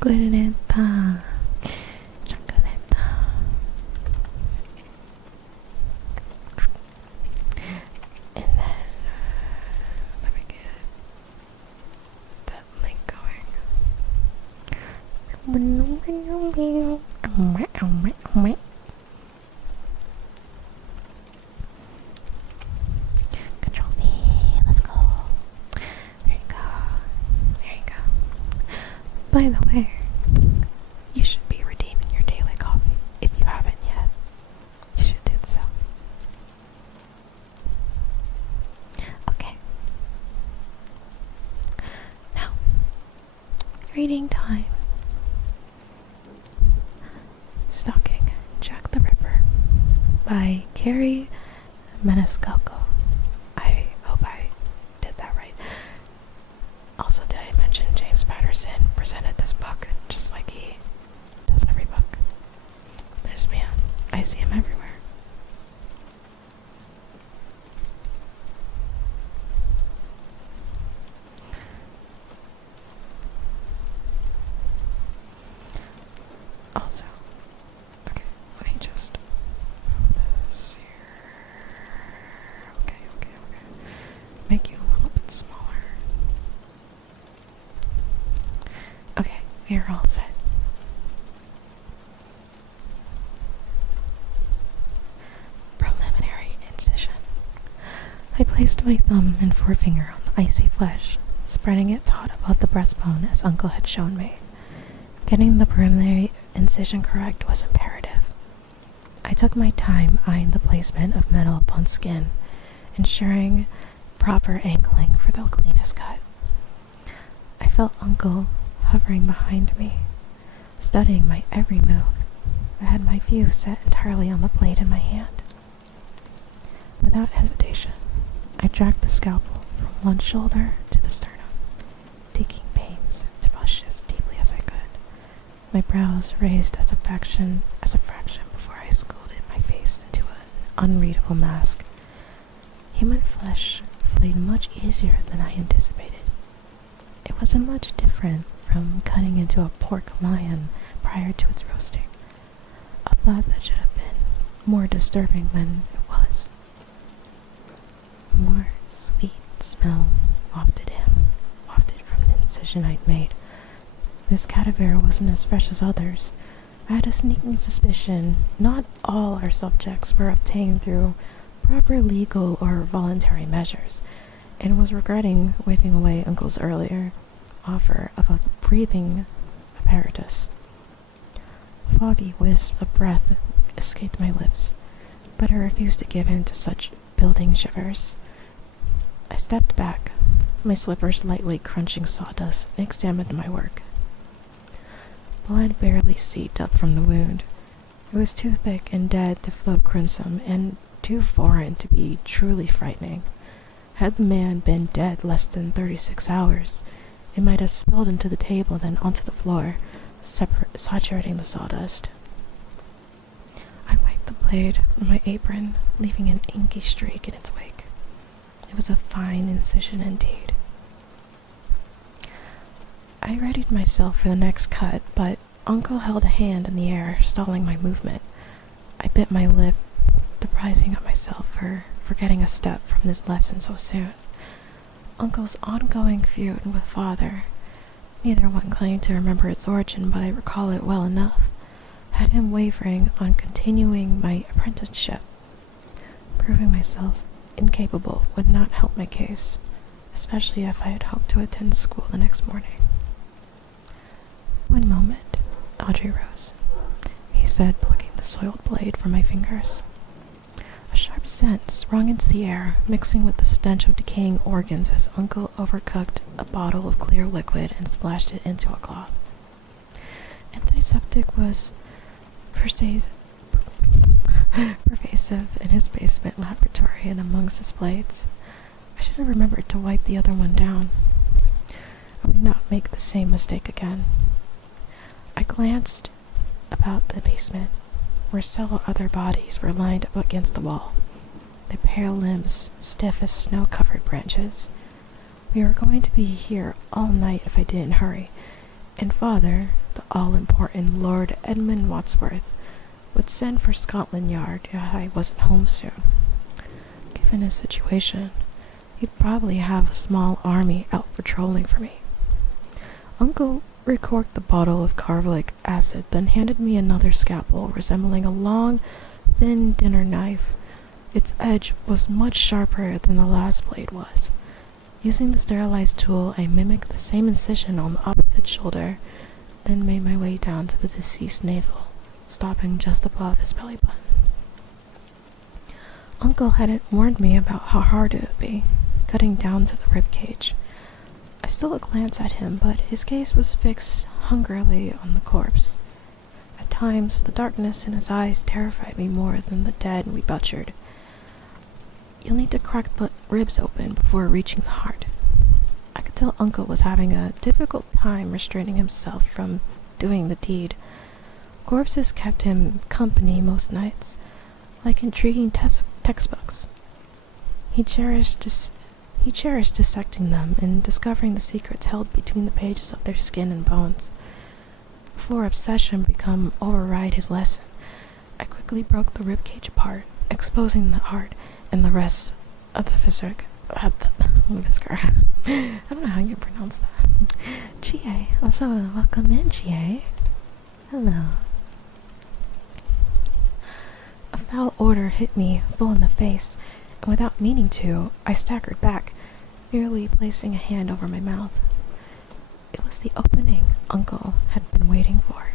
chocolate. Chocolate. And then let me get that link going. Control V. Let's go. There you go. There you go. By the way, you should be redeeming your daily coffee if you haven't yet. You should do so. Okay. Now, reading time. Stalking Jack the Ripper by Carrie Maniscalco. I hope I did that right. Also, did I mention James Patterson presented this book just like he does every book? This man, I see him everywhere. Also, okay, let me just move this here. Okay. Make you a little bit smaller. Okay, we are all set. Preliminary incision. I placed my thumb and forefinger on the icy flesh, spreading it taut above the breastbone as Uncle had shown me. Getting the preliminary incision correct was imperative. I took my time eyeing the placement of metal upon skin, ensuring proper angling for the cleanest cut. I felt Uncle hovering behind me, studying my every move. I had my view set entirely on the blade in my hand. Without hesitation, I dragged the scalpel from one shoulder to the sternum, taking pains to push as deeply as I could. My brows raised as a fraction before I scolded my face into an unreadable mask. Human flesh flayed much easier than I anticipated. It wasn't much different from cutting into a pork lion prior to its roasting. A thought that should have been more disturbing than it was. More sweet smell wafted from the incision I'd made. This cadaver wasn't as fresh as others. I had a sneaking suspicion not all our subjects were obtained through proper legal or voluntary measures, and was regretting waving away Uncle's earlier offer of a breathing apparatus. Foggy wisps of breath escaped my lips, but I refused to give in to such building shivers. I stepped back, my slippers lightly crunching sawdust, and examined my work. Blood barely seeped up from the wound. It was too thick and dead to flow crimson, and too foreign to be truly frightening. Had the man been dead less than 36 hours, it might have spilled into the table, then onto the floor, saturating the sawdust. I wiped the blade on my apron, leaving an inky streak in its wake. It was a fine incision indeed. I readied myself for the next cut, but Uncle held a hand in the air, stalling my movement. I bit my lip, surprising at myself for forgetting a step from this lesson so soon. Uncle's ongoing feud with Father, neither one claimed to remember its origin, but I recall it well enough, had him wavering on continuing my apprenticeship. Proving myself incapable would not help my case, especially if I had hoped to attend school the next morning. "One moment," Audrey rose. He said, plucking the soiled blade from my fingers. A sharp scent sprung into the air, mixing with the stench of decaying organs as Uncle overcooked a bottle of clear liquid and splashed it into a cloth. Antiseptic was pervasive in his basement laboratory and amongst his blades. I should have remembered to wipe the other one down. I would not make the same mistake again. I glanced about the basement, where several other bodies were lined up against the wall, their pale limbs stiff as snow-covered branches. We were going to be here all night if I didn't hurry, and Father, the all-important Lord Edmund Wadsworth would send for Scotland Yard if I wasn't home soon. Given his situation, he'd probably have a small army out patrolling for me. Uncle recorked the bottle of carbolic acid, then handed me another scalpel resembling a long, thin dinner knife. Its edge was much sharper than the last blade was. Using the sterilized tool, I mimicked the same incision on the opposite shoulder, then made my way down to the deceased navel, stopping just above his belly button. Uncle hadn't warned me about how hard it would be, cutting down to the rib cage. I stole a glance at him, but his gaze was fixed hungrily on the corpse. At times, the darkness in his eyes terrified me more than the dead we butchered. "You'll need to crack the ribs open before reaching the heart." I could tell Uncle was having a difficult time restraining himself from doing the deed. Corpses kept him company most nights, like intriguing textbooks. He cherished dissecting them and discovering the secrets held between the pages of their skin and bones. Before obsession become override his lesson, I quickly broke the ribcage apart, exposing the heart and the rest of the viscera. I don't know how you pronounce that. Chie, also welcome in, Chie. Hello. A foul odor hit me full in the face, and without meaning to, I staggered back, nearly placing a hand over my mouth. It was the opening Uncle had been waiting for.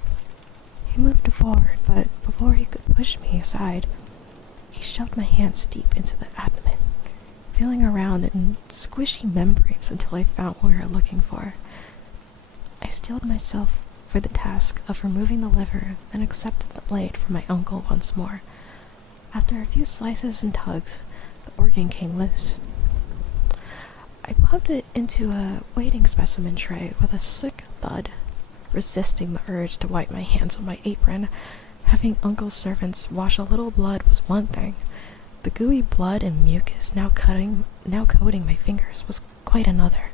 He moved forward, but before he could push me aside, he shoved my hands deep into the abdomen, feeling around in squishy membranes until I found what we were looking for. I steeled myself for the task of removing the liver, then accepted the blade from my uncle once more. After a few slices and tugs, the organ came loose. I plopped it into a waiting specimen tray with a slick thud, resisting the urge to wipe my hands on my apron. Having Uncle's servants wash a little blood was one thing. The gooey blood and mucus now coating my fingers was quite another.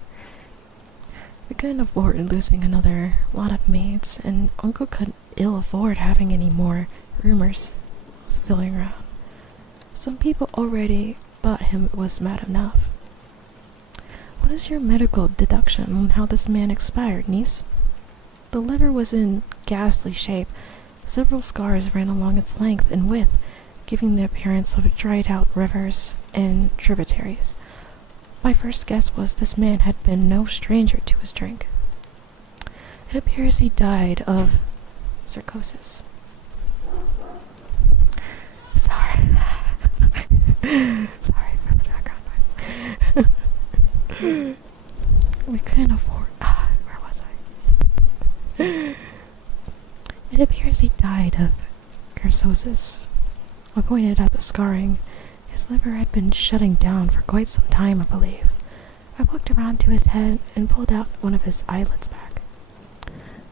We couldn't afford losing another lot of maids, and Uncle couldn't ill afford having any more rumors filling around. Some people already thought him was mad enough. "What is your medical deduction on how this man expired, niece?" The liver was in ghastly shape. Several scars ran along its length and width, giving the appearance of dried-out rivers and tributaries. My first guess was this man had been no stranger to his drink. It appears he died of cirrhosis. Sorry. Sorry for the background noise. We couldn't afford... where was I? It appears he died of cirrhosis. I pointed at the scarring. His liver had been shutting down for quite some time, I believe. I walked around to his head and pulled out one of his eyelids back.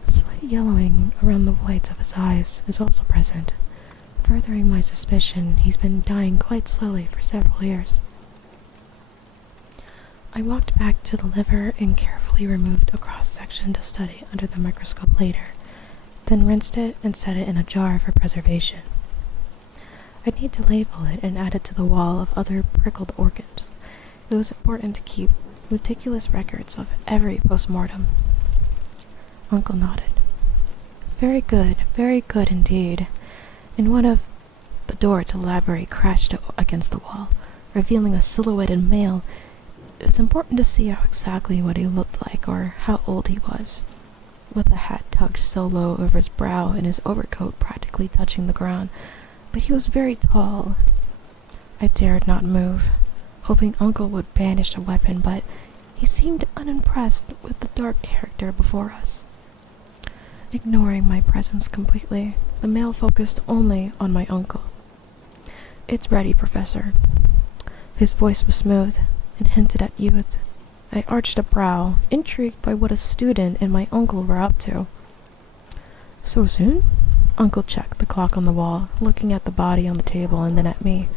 Slight yellowing around the whites of his eyes is also present, furthering my suspicion he's been dying quite slowly for several years. I walked back to the liver and carefully removed a cross-section to study under the microscope later, then rinsed it and set it in a jar for preservation. I'd need to label it and add it to the wall of other prickled organs. It was important to keep meticulous records of every post-mortem. Uncle nodded. Very good indeed." And one of the door to the library crashed against the wall, revealing a silhouetted male. It was important to see exactly what he looked like or how old he was, with a hat tucked so low over his brow and his overcoat practically touching the ground. But he was very tall. I dared not move, hoping Uncle would brandish a weapon, but he seemed unimpressed with the dark character before us. Ignoring my presence completely, the male focused only on my uncle. "It's ready, Professor." His voice was smooth and hinted at youth. I arched a brow, intrigued by what a student and my uncle were up to. "So soon?" Uncle checked the clock on the wall, looking at the body on the table and then at me.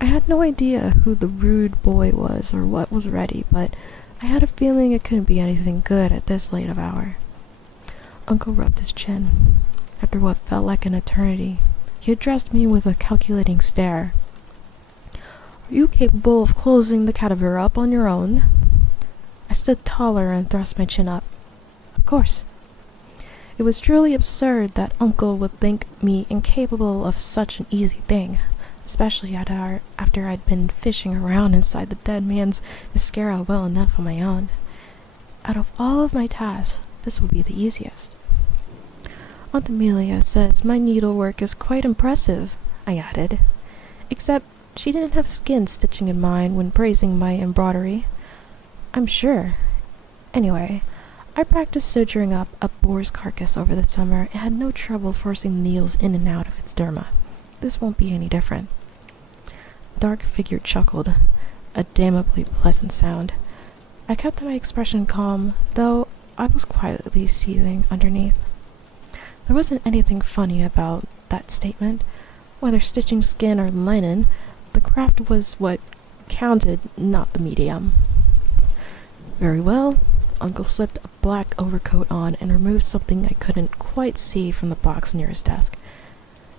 I had no idea who the rude boy was or what was ready, but I had a feeling it couldn't be anything good at this late of hour. Uncle rubbed his chin. After what felt like an eternity, he addressed me with a calculating stare. Are you capable of closing the cadaver up on your own? I stood taller and thrust my chin up. Of course. It was truly absurd that Uncle would think me incapable of such an easy thing, especially after I'd been fishing around inside the dead man's mascara well enough on my own. Out of all of my tasks, this would be the easiest. Aunt Amelia says my needlework is quite impressive, I added, except she didn't have skin stitching in mind when praising my embroidery. I'm sure. Anyway, I practiced suturing up a boar's carcass over the summer and had no trouble forcing the needles in and out of its derma. This won't be any different. The dark figure chuckled, a damnably pleasant sound. I kept my expression calm, though I was quietly seething underneath. There wasn't anything funny about that statement. Whether stitching skin or linen, the craft was what counted, not the medium. Very well. Uncle slipped a black overcoat on and removed something I couldn't quite see from the box near his desk.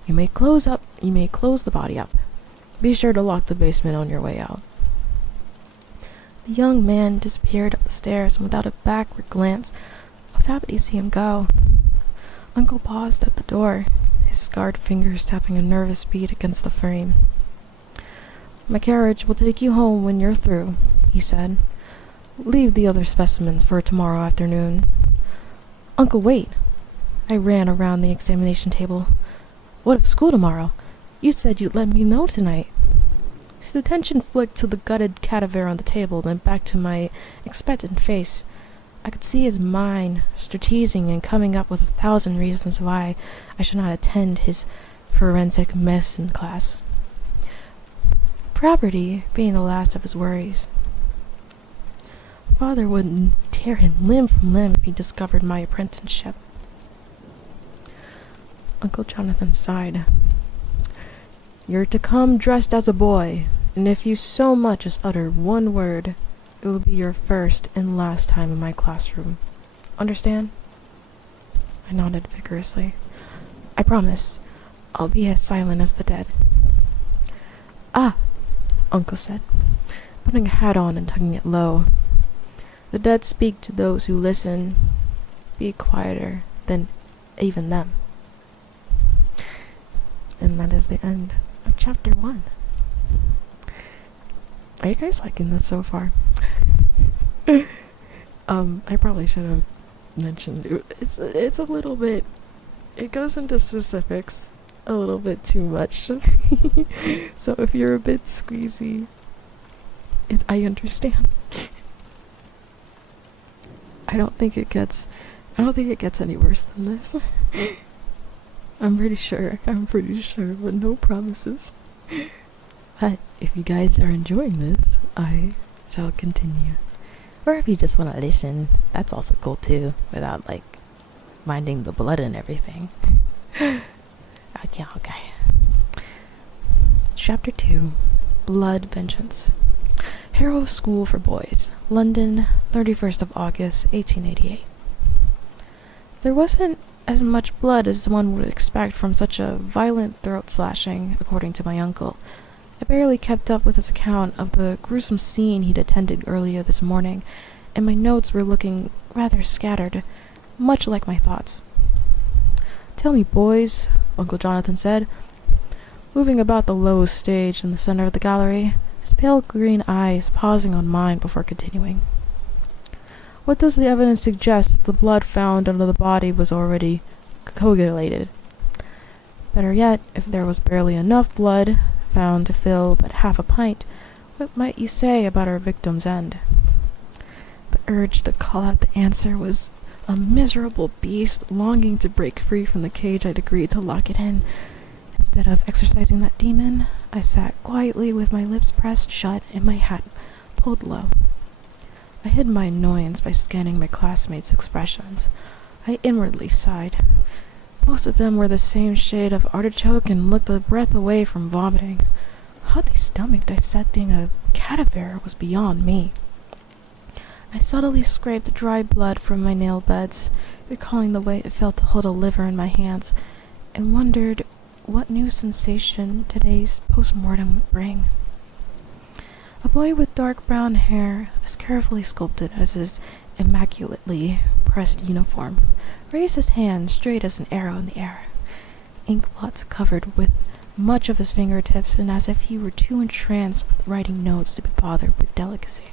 You may close the body up. Be sure to lock the basement on your way out. The young man disappeared up the stairs, and without a backward glance, I was happy to see him go. Uncle paused at the door, his scarred fingers tapping a nervous beat against the frame. My carriage will take you home when you're through, he said. Leave the other specimens for tomorrow afternoon. Uncle, wait! I ran around the examination table. What of school tomorrow? You said you'd let me know tonight. His attention flicked to the gutted cadaver on the table, then back to my expectant face. I could see his mind strategizing and coming up with 1,000 reasons why I should not attend his forensic medicine class. Property being the last of his worries. Father would tear him limb from limb if he discovered my apprenticeship. Uncle Jonathan sighed. You're to come dressed as a boy, and if you so much as utter one word, it will be your first and last time in my classroom. Understand? I nodded vigorously. I promise. I'll be as silent as the dead. Ah, Uncle said, putting a hat on and tugging it low. The dead speak to those who listen. Be quieter than even them. And that is the end of chapter 1. Are you guys liking this so far? I probably should have mentioned it. It's a little bit, it goes into specifics a little bit too much. So if you're a bit squeezy, I understand. I don't think it gets any worse than this. I'm pretty sure, but no promises. But if you guys are enjoying this, I shall continue. Or if you just want to listen, that's also cool too, without minding the blood and everything. Okay. Chapter 2, Blood Vengeance. Harrow School for Boys, London, 31st of August, 1888. There wasn't as much blood as one would expect from such a violent throat slashing, according to my uncle. I barely kept up with his account of the gruesome scene he'd attended earlier this morning, and my notes were looking rather scattered, much like my thoughts. Tell me, boys, Uncle Jonathan said, moving about the low stage in the center of the gallery, his pale green eyes pausing on mine before continuing. What does the evidence suggest that the blood found under the body was already coagulated? Better yet, if there was barely enough blood found to fill but half a pint, what might you say about our victim's end? The urge to call out the answer was a miserable beast longing to break free from the cage I'd agreed to lock it in. Instead of exercising that demon, I sat quietly with my lips pressed shut and my hat pulled low. I hid my annoyance by scanning my classmates' expressions. I inwardly sighed. Most of them were the same shade of artichoke and looked a breath away from vomiting. How they stomached dissecting a cadaver was beyond me. I subtly scraped dry blood from my nail beds, recalling the way it felt to hold a liver in my hands, and wondered what new sensation today's post-mortem would bring. A boy with dark brown hair, as carefully sculpted as his immaculately pressed uniform, raised his hand straight as an arrow in the air. Ink blots covered with much of his fingertips, and as if he were too entranced with writing notes to be bothered with delicacy.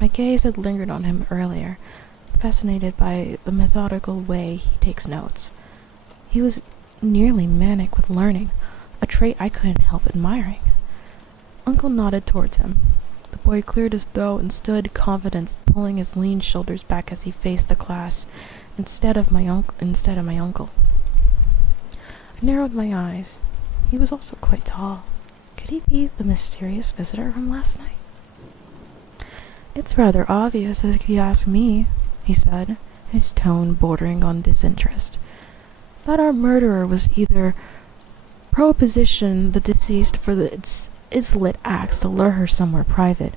My gaze had lingered on him earlier, fascinated by the methodical way he takes notes. He was nearly manic with learning, a trait I couldn't help admiring. Uncle nodded towards him. The boy cleared his throat and stood confident, pulling his lean shoulders back as he faced the class instead of my uncle. I narrowed my eyes. He was also quite tall. Could he be the mysterious visitor from last night? "It's rather obvious, if you ask me," he said, his tone bordering on disinterest, "that our murderer was either propositioned the deceased for the illicit acts to lure her somewhere private,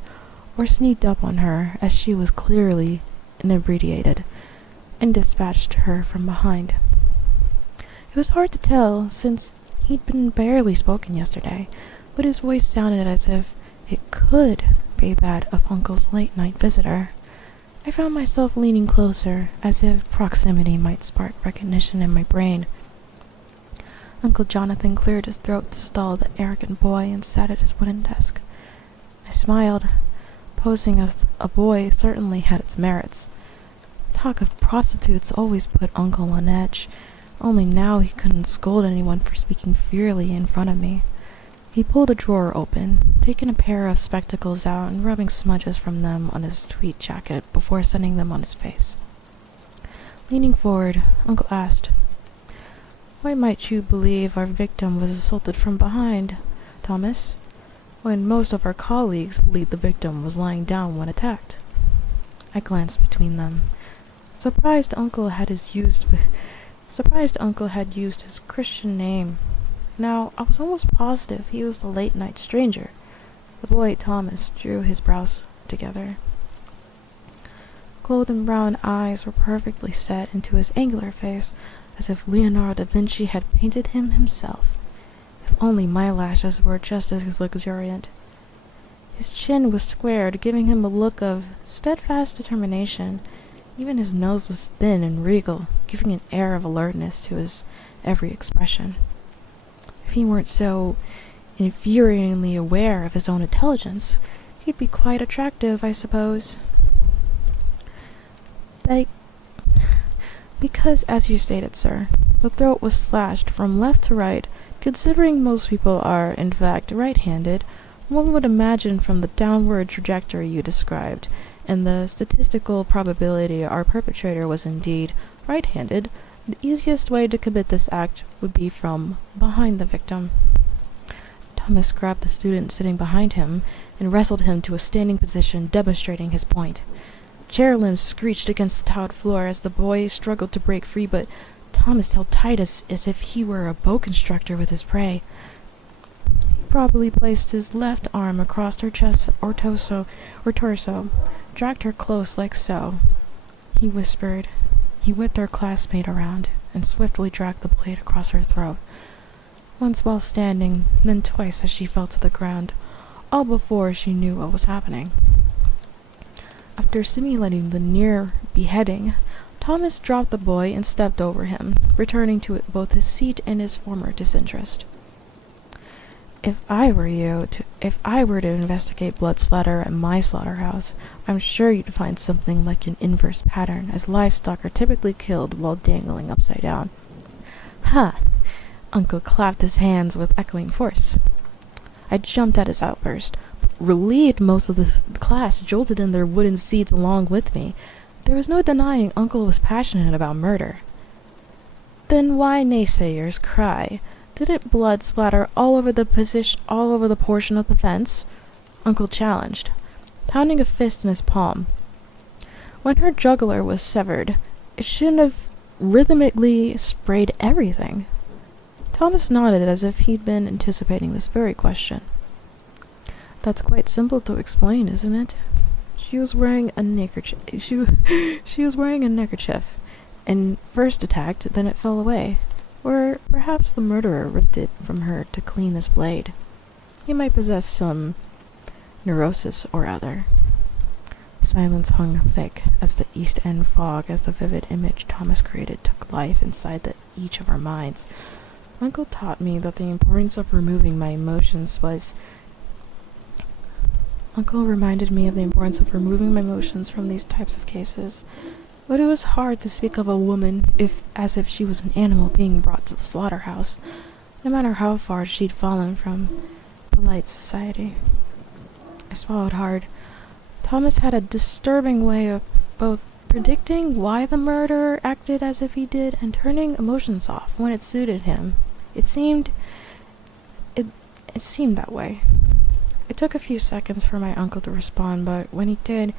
or sneaked up on her as she was clearly inebriated, and dispatched her from behind." It was hard to tell, since he'd been barely spoken yesterday, but his voice sounded as if it could be that of Uncle's late-night visitor. I found myself leaning closer, as if proximity might spark recognition in my brain. Uncle Jonathan cleared his throat to stall the arrogant boy and sat at his wooden desk. I smiled. Posing as a boy certainly had its merits. Talk of prostitutes always put Uncle on edge, only now he couldn't scold anyone for speaking freely in front of me. He pulled a drawer open, taking a pair of spectacles out and rubbing smudges from them on his tweed jacket before setting them on his face. Leaning forward, Uncle asked, "Why might you believe our victim was assaulted from behind, Thomas, when most of our colleagues believed the victim was lying down when attacked?" I glanced between them. Surprised Uncle had used his Christian name. Now, I was almost positive he was the late-night stranger. The boy, Thomas, drew his brows together. Golden brown eyes were perfectly set into his angular face, as if Leonardo da Vinci had painted him himself. If only my lashes were just as luxuriant. His chin was squared, giving him a look of steadfast determination. Even his nose was thin and regal, giving an air of alertness to his every expression. If he weren't so infuriatingly aware of his own intelligence, he'd be quite attractive, I suppose. Because, as you stated, sir, the throat was slashed from left to right. Considering most people are, in fact, right-handed, one would imagine from the downward trajectory you described, and the statistical probability our perpetrator was indeed right-handed, the easiest way to commit this act would be from behind the victim. Thomas grabbed the student sitting behind him and wrestled him to a standing position, demonstrating his point. Chair limbs screeched against the tiled floor as the boy struggled to break free, but Thomas held tight as if he were a bow constructor with his prey. He probably placed his left arm across her chest or torso, dragged her close like so. He whispered. He whipped our classmate around and swiftly dragged the blade across her throat. Once while standing, then twice as she fell to the ground, all before she knew what was happening. After simulating the near beheading, Thomas dropped the boy and stepped over him, returning to both his seat and his former disinterest. If I were to investigate blood splatter at my slaughterhouse, I'm sure you'd find something like an inverse pattern, as livestock are typically killed while dangling upside down. Ha! Uncle clapped his hands with echoing force. I jumped at his outburst. Relieved, most of the class jolted in their wooden seats along with me. There was no denying Uncle was passionate about murder. Then why, naysayers, cry? Didn't blood splatter all over the portion of the fence? Uncle challenged, pounding a fist in his palm. When her jugular was severed, it shouldn't have rhythmically sprayed everything. Thomas nodded as if he'd been anticipating this very question. That's quite simple to explain, isn't it? She was wearing a neckerchief, and first attacked, then it fell away. Or perhaps the murderer ripped it from her to clean this blade. He might possess some neurosis or other. Silence hung thick as the East End fog, as the vivid image Thomas created took life inside each of our minds. Uncle taught me that the importance of removing my emotions was... Uncle reminded me of the importance of removing my emotions from these types of cases. But it was hard to speak of a woman as if she was an animal being brought to the slaughterhouse, no matter how far she'd fallen from polite society. I swallowed hard. Thomas had a disturbing way of both predicting why the murderer acted as if he did and turning emotions off when it suited him. It seemed that way. It took a few seconds for my uncle to respond, but when he did,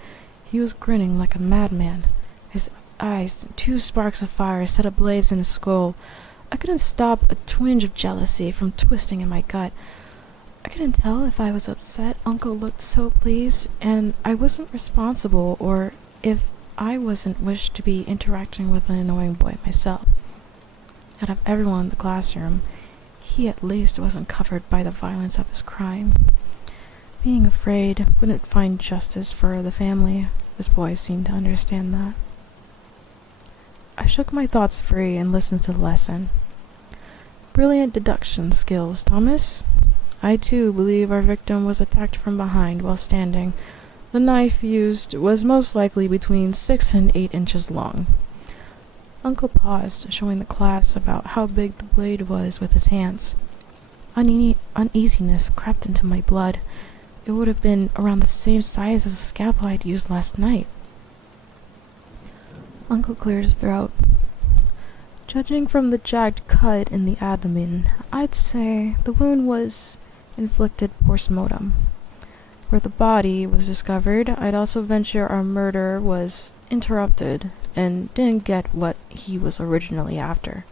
he was grinning like a madman. His eyes, 2 sparks of fire set ablaze in his skull. I couldn't stop a twinge of jealousy from twisting in my gut. I couldn't tell if I was upset. Uncle looked so pleased, and I wasn't responsible, or if I wasn't wished to be interacting with an annoying boy myself. Out of everyone in the classroom, he at least wasn't covered by the violence of his crime. Being afraid wouldn't find justice for the family. This boy seemed to understand that. I shook my thoughts free and listened to the lesson. Brilliant deduction skills, Thomas. I too believe our victim was attacked from behind while standing. The knife used was most likely between 6 and 8 inches long. Uncle paused, showing the class about how big the blade was with his hands. Uneasiness crept into my blood. It would have been around the same size as the scalpel I'd used last night. Uncle cleared his throat. Judging from the jagged cut in the abdomen, I'd say the wound was inflicted post-mortem. Where the body was discovered, I'd also venture our murderer was interrupted and didn't get what he was originally after.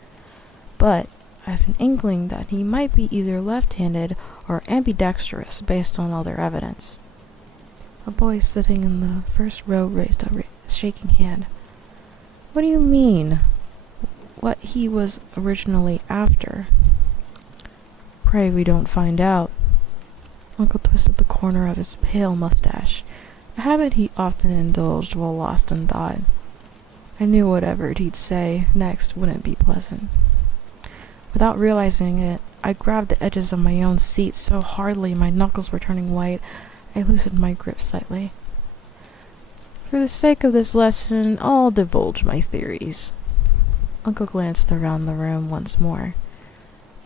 But I have an inkling that he might be either left-handed or ambidextrous based on all their evidence. A boy sitting in the first row raised a shaking hand. What do you mean? What he was originally after? Pray we don't find out. Uncle twisted the corner of his pale mustache, a habit he often indulged while lost in thought. I knew whatever he'd say next wouldn't be pleasant. Without realizing it, I grabbed the edges of my own seat so hardly my knuckles were turning white, I loosened my grip slightly. For the sake of this lesson, I'll divulge my theories. Uncle glanced around the room once more.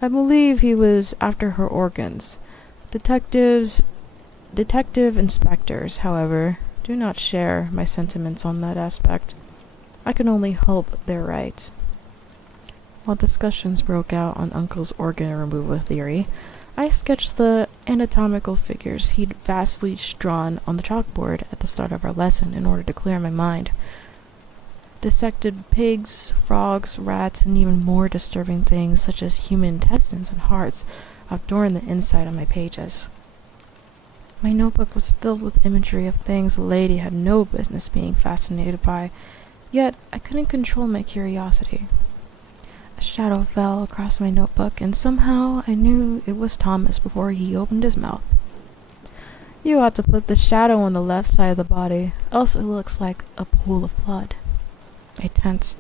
I believe he was after her organs. Detective inspectors, however, do not share my sentiments on that aspect. I can only hope they're right. While discussions broke out on Uncle's organ removal theory, I sketched the anatomical figures he'd vastly drawn on the chalkboard at the start of our lesson in order to clear my mind. Dissected pigs, frogs, rats, and even more disturbing things such as human intestines and hearts adorned the inside of my pages. My notebook was filled with imagery of things a lady had no business being fascinated by, yet I couldn't control my curiosity. A shadow fell across my notebook, and somehow I knew it was Thomas before he opened his mouth. You ought to put the shadow on the left side of the body, else it looks like a pool of blood. I tensed,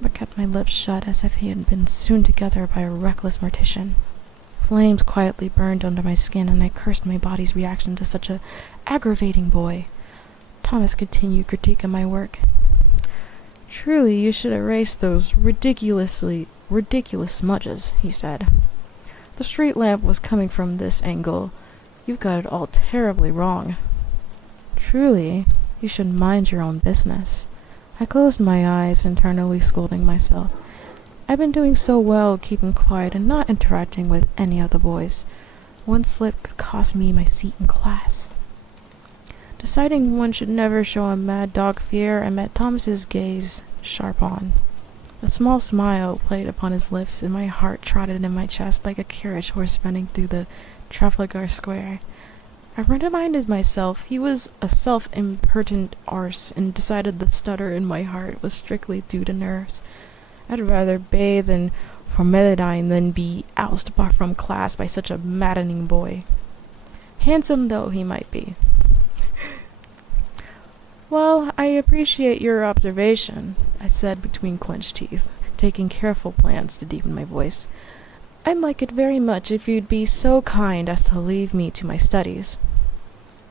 but kept my lips shut as if he had been sewn together by a reckless mortician. Flames quietly burned under my skin, and I cursed my body's reaction to such an aggravating boy. Thomas continued critiquing my work. Truly, you should erase those ridiculous smudges, he said. The street lamp was coming from this angle. You've got it all terribly wrong. Truly, you should mind your own business. I closed my eyes, internally scolding myself. I've been doing so well keeping quiet and not interacting with any of the boys. One slip could cost me my seat in class. Deciding one should never show a mad dog fear, I met Thomas's gaze sharp on. A small smile played upon his lips, and my heart trotted in my chest like a carriage horse running through the Trafalgar Square. I reminded myself he was a self-impertinent arse and decided the stutter in my heart was strictly due to nerves. I'd rather bathe in formaldine than be ousted from class by such a maddening boy. Handsome though he might be. Well, I appreciate your observation, I said between clenched teeth, taking careful plans to deepen my voice. I'd like it very much if you'd be so kind as to leave me to my studies.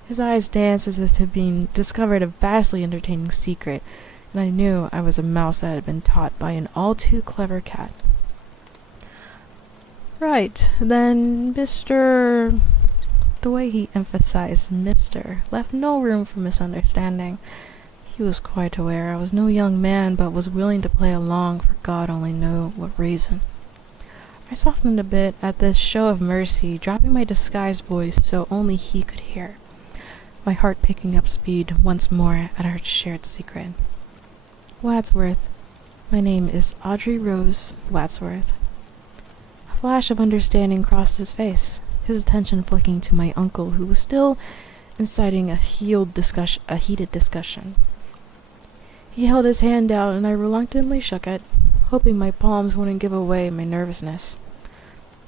His eyes danced as if to having discovered a vastly entertaining secret, and I knew I was a mouse that had been taught by an all too clever cat. Right, then Mr. The way he emphasized Mr. left no room for misunderstanding. He was quite aware I was no young man, but was willing to play along for God only knew what reason. I softened a bit at this show of mercy, dropping my disguised voice so only he could hear, my heart picking up speed once more at our shared secret. Wadsworth. My name is Audrey Rose Wadsworth. A flash of understanding crossed his face, his attention flicking to my uncle, who was still inciting a heated discussion. He held his hand out, and I reluctantly shook it, hoping my palms wouldn't give away my nervousness.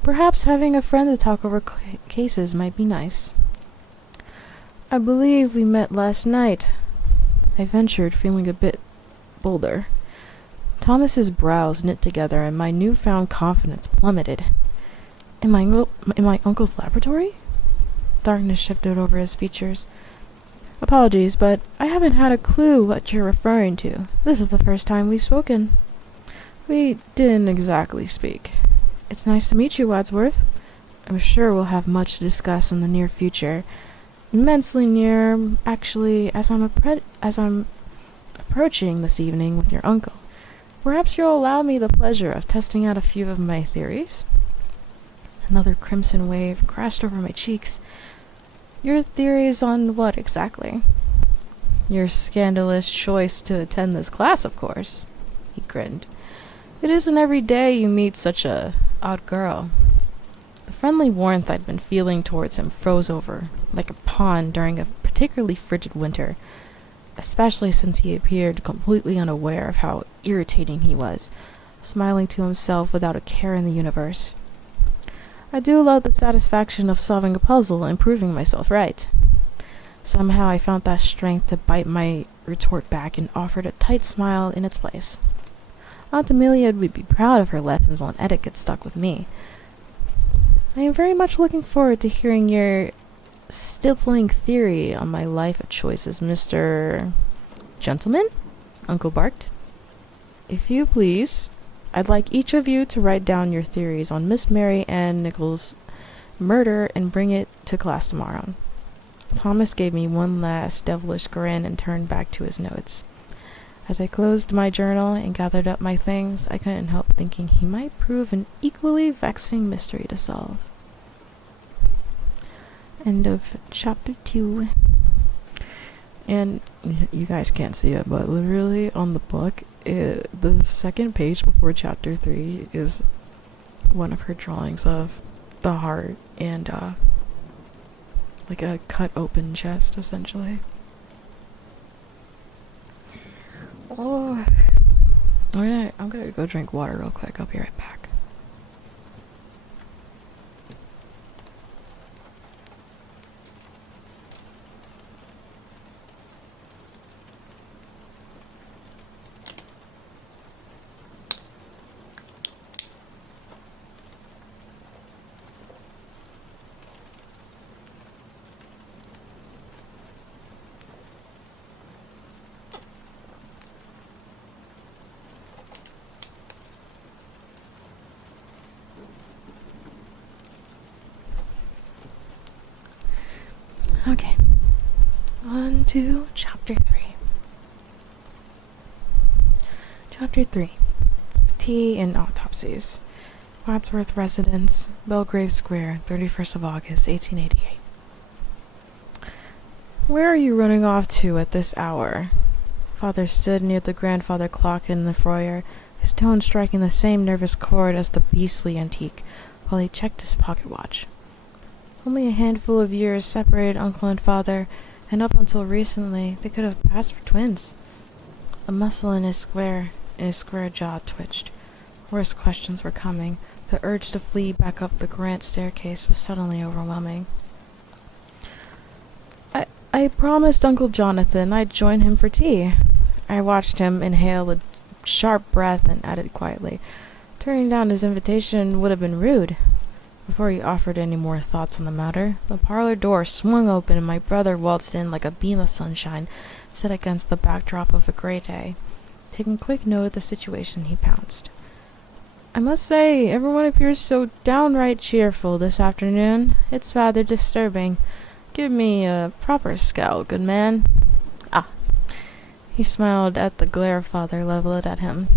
Perhaps having a friend to talk over cases might be nice. I believe we met last night, I ventured, feeling a bit bolder. Thomas's brows knit together, and my newfound confidence plummeted. In my uncle's laboratory? Darkness shifted over his features. Apologies, but I haven't had a clue what you're referring to. This is the first time we've spoken. We didn't exactly speak. It's nice to meet you, Wadsworth. I'm sure we'll have much to discuss in the near future. Immensely near, actually, as I'm approaching this evening with your uncle. Perhaps you'll allow me the pleasure of testing out a few of my theories? Another crimson wave crashed over my cheeks. Your theories on what exactly? Your scandalous choice to attend this class, of course. He grinned. It isn't every day you meet such a odd girl. The friendly warmth I'd been feeling towards him froze over, like a pond during a particularly frigid winter, especially since he appeared completely unaware of how irritating he was, smiling to himself without a care in the universe. I do love the satisfaction of solving a puzzle and proving myself right. Somehow I found that strength to bite my retort back and offered a tight smile in its place. Aunt Amelia would be proud of her lessons on etiquette stuck with me. I am very much looking forward to hearing your stifling theory on my life choices, Mr. Gentleman? Uncle barked. If you please, I'd like each of you to write down your theories on Miss Mary Ann Nichols' murder and bring it to class tomorrow. Thomas gave me one last devilish grin and turned back to his notes. As I closed my journal and gathered up my things, I couldn't help thinking he might prove an equally vexing mystery to solve. End of chapter 2. And you guys can't see it, but literally on the book, the second page before chapter 3 is one of her drawings of the heart and like a cut open chest, essentially. Oh, I'm gonna go drink water real quick. I'll be right back. Okay, on to chapter 3. Chapter 3. Tea and autopsies. Wadsworth Residence, Belgrave Square, 31st of August, 1888. Where are you running off to at this hour? Father stood near the grandfather clock in the foyer, his tone striking the same nervous chord as the beastly antique, while he checked his pocket watch. Only a handful of years separated uncle and father, and up until recently, they could have passed for twins. A muscle in his square jaw twitched. Worse questions were coming. The urge to flee back up the Grant staircase was suddenly overwhelming. I promised Uncle Jonathan I'd join him for tea. I watched him inhale a sharp breath and added quietly, "Turning down his invitation would have been rude." Before he offered any more thoughts on the matter, the parlor door swung open and my brother waltzed in like a beam of sunshine set against the backdrop of a gray day. Taking quick note of the situation, he pounced. "I must say, everyone appears so downright cheerful this afternoon. It's rather disturbing. Give me a proper scowl, good man." "Ah." He smiled at the glare father leveled at him.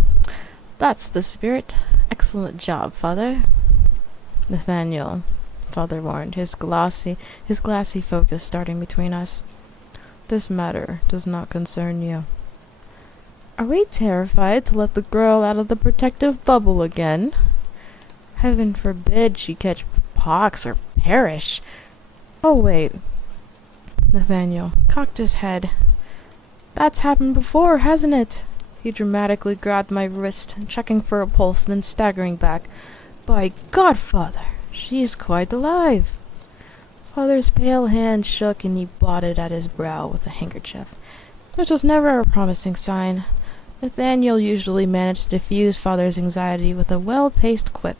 "That's the spirit. Excellent job, father." "Nathaniel," father warned, his glassy focus starting between us. "This matter does not concern you." "Are we terrified to let the girl out of the protective bubble again? Heaven forbid she catch pox or perish. Oh, wait." Nathaniel cocked his head. "That's happened before, hasn't it?" He dramatically grabbed my wrist, checking for a pulse, then staggering back. "By God, father, she's quite alive." Father's pale hand shook and he blotted at his brow with a handkerchief, which was never a promising sign. Nathaniel usually managed to diffuse father's anxiety with a well-paced quip.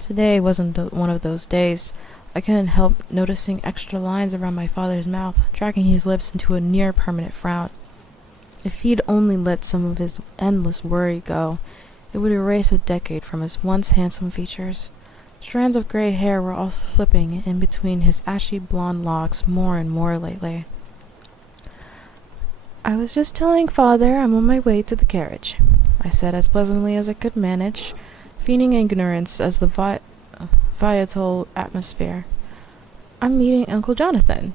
Today wasn't one of those days. I couldn't help noticing extra lines around my father's mouth, dragging his lips into a near-permanent frown. If he'd only let some of his endless worry go, it would erase a decade from his once handsome features. Strands of gray hair were also slipping in between his ashy blonde locks more and more lately. "I was just telling father I'm on my way to the carriage," I said as pleasantly as I could manage, feigning ignorance as the volatile atmosphere. "I'm meeting Uncle Jonathan."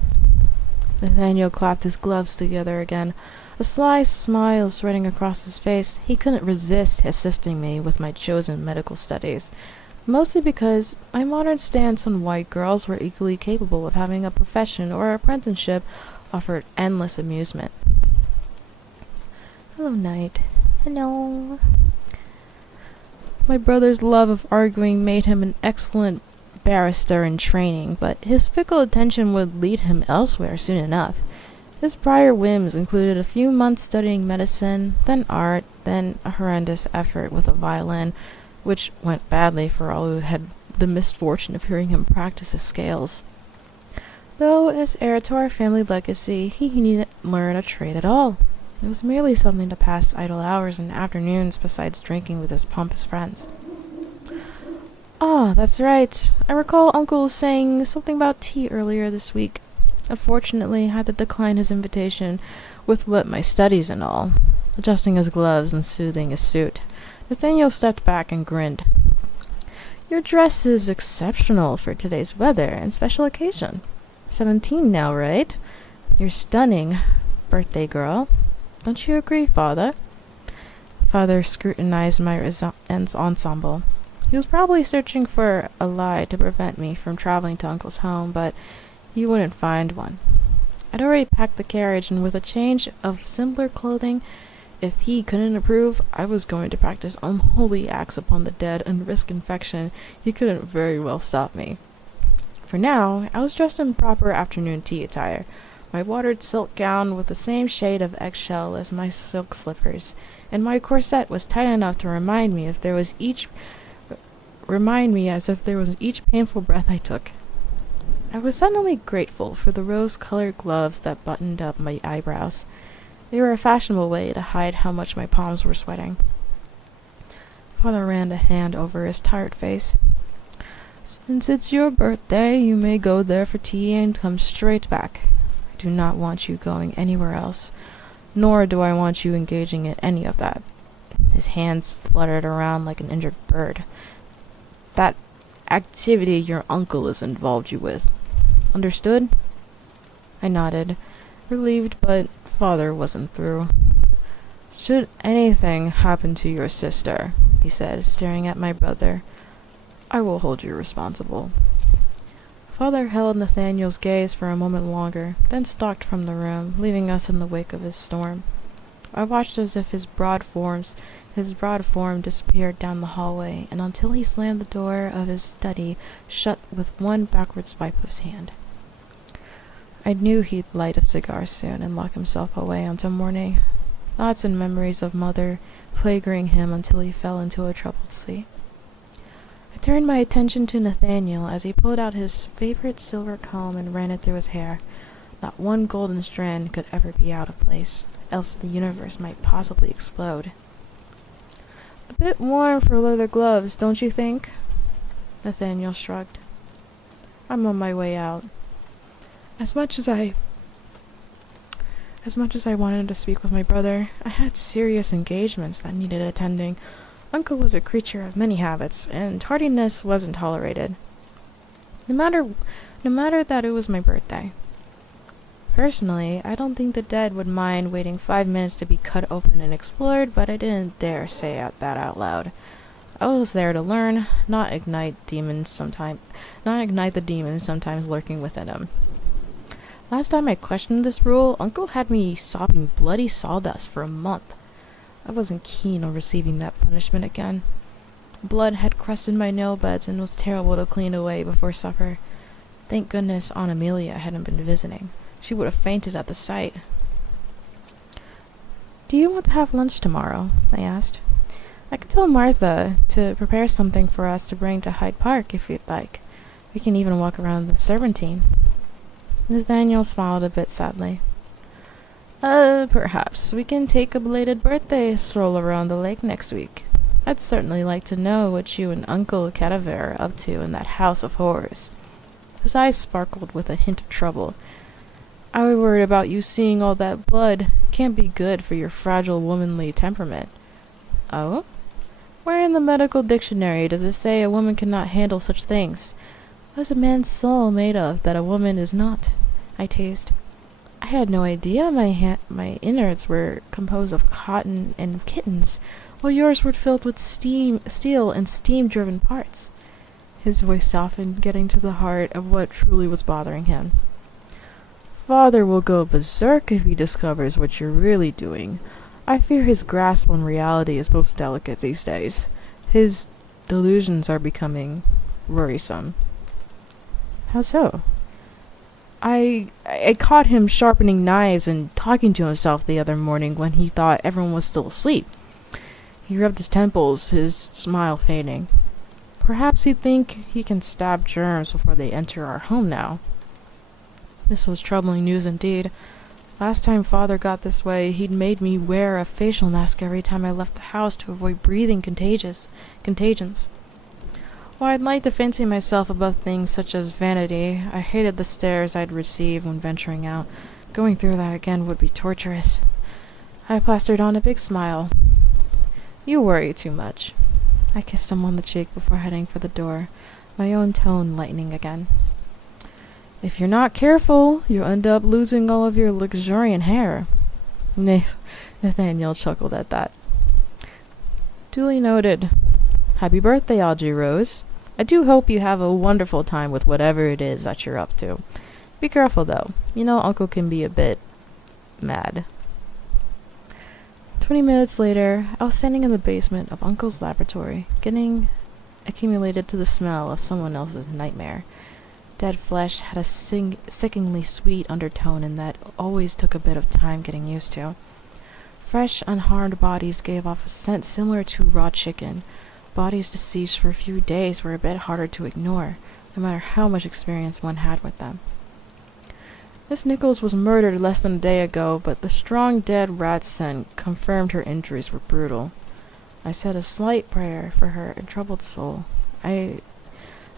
Nathaniel clapped his gloves together again, a sly smile spreading across his face. He couldn't resist assisting me with my chosen medical studies, mostly because my modern stance on white girls were equally capable of having a profession or apprenticeship offered endless amusement. "Hello, Knight." "Hello." My brother's love of arguing made him an excellent barrister in training, but his fickle attention would lead him elsewhere soon enough. His prior whims included a few months studying medicine, then art, then a horrendous effort with a violin, which went badly for all who had the misfortune of hearing him practice his scales. Though, as heir to our family legacy, he needn't learn a trade at all. It was merely something to pass idle hours and afternoons besides drinking with his pompous friends. "Ah, that's right. I recall Uncle saying something about tea earlier this week. Unfortunately, I had to decline his invitation with my studies and all." Adjusting his gloves and smoothing his suit, Nathaniel stepped back and grinned. "Your dress is exceptional for today's weather and special occasion. 17 now, right? You're stunning, birthday girl. Don't you agree, father?" Father scrutinized my ensemble. He was probably searching for a lie to prevent me from traveling to Uncle's home, but he wouldn't find one. I'd already packed the carriage, and with a change of simpler clothing, if he couldn't approve, I was going to practice unholy acts upon the dead and risk infection. He couldn't very well stop me. For now, I was dressed in proper afternoon tea attire, my watered silk gown with the same shade of eggshell as my silk slippers, and my corset was tight enough to remind me as if there was each painful breath I took. I was suddenly grateful for the rose-colored gloves that buttoned up my eyebrows. They were a fashionable way to hide how much my palms were sweating. Father ran a hand over his tired face. "Since it's your birthday, you may go there for tea and come straight back. I do not want you going anywhere else, nor do I want you engaging in any of that." His hands fluttered around like an injured bird. "That activity your uncle has involved you with. Understood?" I nodded, relieved, but father wasn't through. "Should anything happen to your sister," he said, staring at my brother, "I will hold you responsible." Father held Nathaniel's gaze for a moment longer, then stalked from the room, leaving us in the wake of his storm. I watched as if his broad form disappeared down the hallway, and until he slammed the door of his study shut with one backward swipe of his hand. I knew he'd light a cigar soon and lock himself away until morning. Thoughts and memories of Mother plaguing him until he fell into a troubled sleep. I turned my attention to Nathaniel as he pulled out his favorite silver comb and ran it through his hair. Not one golden strand could ever be out of place, else the universe might possibly explode. A bit warm for leather gloves, don't you think? Nathaniel shrugged. I'm on my way out. As much as I wanted to speak with my brother, I had serious engagements that needed attending. Uncle was a creature of many habits, and tardiness wasn't tolerated. No matter that it was my birthday. Personally, I don't think the dead would mind waiting 5 minutes to be cut open and explored, but I didn't dare say that out loud. I was there to learn, not ignite the demons sometimes lurking within him. Last time I questioned this rule, Uncle had me sopping bloody sawdust for a month. I wasn't keen on receiving that punishment again. Blood had crusted my nail beds and was terrible to clean away before supper. Thank goodness Aunt Amelia hadn't been visiting. She would have fainted at the sight. Do you want to have lunch tomorrow? I asked. I could tell Martha to prepare something for us to bring to Hyde Park if you'd like. We can even walk around the Serpentine. Nathaniel smiled a bit sadly. Perhaps we can take a belated birthday stroll around the lake next week. I'd certainly like to know what you and Uncle Cadaver are up to in that house of horrors. His eyes sparkled with a hint of trouble. I was worried about you seeing all that blood. Can't be good for your fragile womanly temperament. Oh? Where in the medical dictionary does it say a woman cannot handle such things? What is a man's soul made of that a woman is not? I teased. I had no idea my innards were composed of cotton and kittens, while yours were filled with steel and steam-driven parts. His voice softened, getting to the heart of what truly was bothering him. Father will go berserk if he discovers what you're really doing. I fear his grasp on reality is most delicate these days. His delusions are becoming worrisome. How so? I caught him sharpening knives and talking to himself the other morning when he thought everyone was still asleep. He rubbed his temples, his smile fading. Perhaps he thinks he can stab germs before they enter our home now. This was troubling news indeed. Last time Father got this way, he'd made me wear a facial mask every time I left the house to avoid breathing contagions. While I'd like to fancy myself above things such as vanity, I hated the stares I'd receive when venturing out. Going through that again would be torturous. I plastered on a big smile. You worry too much. I kissed him on the cheek before heading for the door, my own tone lightening again. If you're not careful, you'll end up losing all of your luxuriant hair. Nathaniel chuckled at that. Duly noted. Happy birthday, Audrey Rose. I do hope you have a wonderful time with whatever it is that you're up to. Be careful, though. You know Uncle can be a bit mad. 20 minutes later, I was standing in the basement of Uncle's laboratory, getting accumulated to the smell of someone else's nightmare. Dead flesh had a sickeningly sweet undertone, and that always took a bit of time getting used to. Fresh, unharmed bodies gave off a scent similar to raw chicken. Bodies deceased for a few days were a bit harder to ignore, no matter how much experience one had with them. Miss Nichols was murdered less than a day ago, but the strong dead rat scent confirmed her injuries were brutal. I said a slight prayer for her troubled soul. I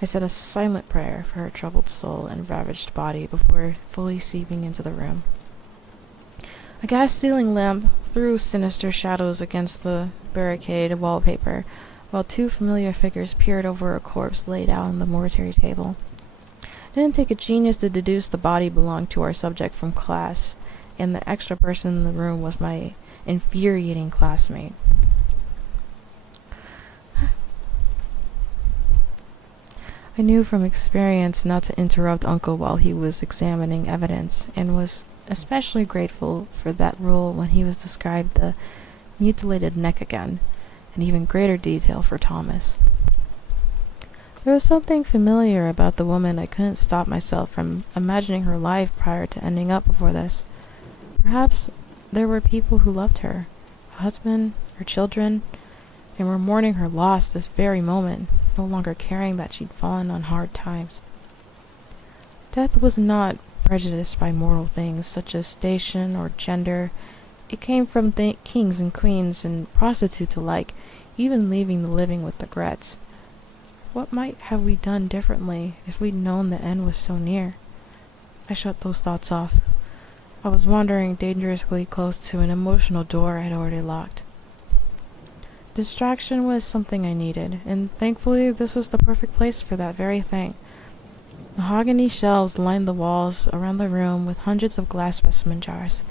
said a silent prayer for her troubled soul and ravaged body before fully seeping into the room. A gas ceiling lamp threw sinister shadows against the barricade wallpaper, while two familiar figures peered over a corpse laid out on the mortuary table. It didn't take a genius to deduce the body belonged to our subject from class, and the extra person in the room was my infuriating classmate. I knew from experience not to interrupt Uncle while he was examining evidence, and was especially grateful for that rule when he was described the mutilated neck again, in even greater detail for Thomas. There was something familiar about the woman. I couldn't stop myself from imagining her life prior to ending up before this. Perhaps there were people who loved her, a husband, her children, and were mourning her loss this very moment, no longer caring that she'd fallen on hard times. Death was not prejudiced by mortal things such as station or gender. It came from kings and queens and prostitutes alike, even leaving the living with regrets. What might have we done differently if we'd known the end was so near? I shut those thoughts off. I was wandering dangerously close to an emotional door I had already locked. Distraction was something I needed, and thankfully this was the perfect place for that very thing. Mahogany shelves lined the walls around the room with hundreds of glass specimen jars.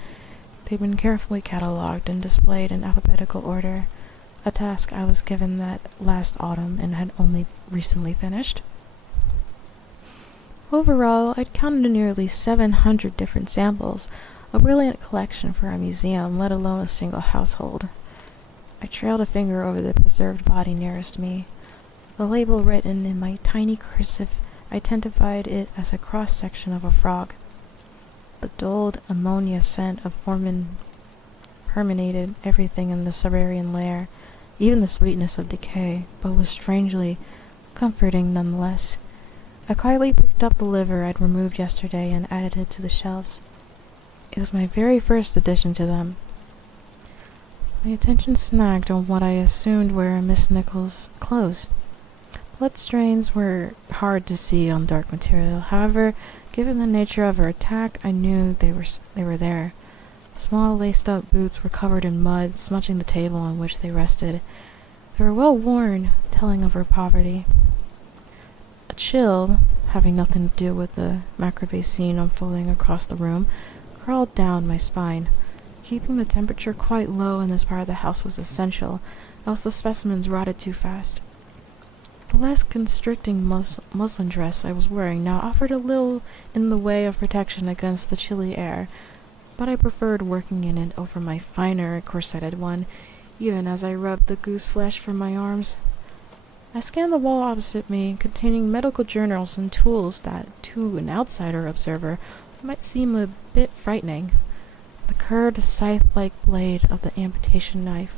They'd been carefully catalogued and displayed in alphabetical order, a task I was given that last autumn and had only recently finished. Overall, I'd counted nearly 700 different samples, a brilliant collection for a museum, let alone a single household. I trailed a finger over the preserved body nearest me. The label written in my tiny cursive identified it as a cross-section of a frog. The dulled ammonia scent of formalin permeated everything in the Siberian lair, even the sweetness of decay, but was strangely comforting nonetheless. I quietly picked up the liver I'd removed yesterday and added it to the shelves. It was my very first addition to them. My attention snagged on what I assumed were Miss Nichols' clothes. Blood stains were hard to see on dark material. However, given the nature of her attack, I knew they were there. Small laced-up boots were covered in mud, smudging the table on which they rested. They were well worn, telling of her poverty. A chill, having nothing to do with the macrame scene unfolding across the room, crawled down my spine. Keeping the temperature quite low in this part of the house was essential, else the specimens rotted too fast. The less constricting muslin dress I was wearing now offered a little in the way of protection against the chilly air, but I preferred working in it over my finer corseted one, even as I rubbed the goose flesh from my arms. I scanned the wall opposite me, containing medical journals and tools that, to an outsider observer, might seem a bit frightening. The curved scythe-like blade of the amputation knife,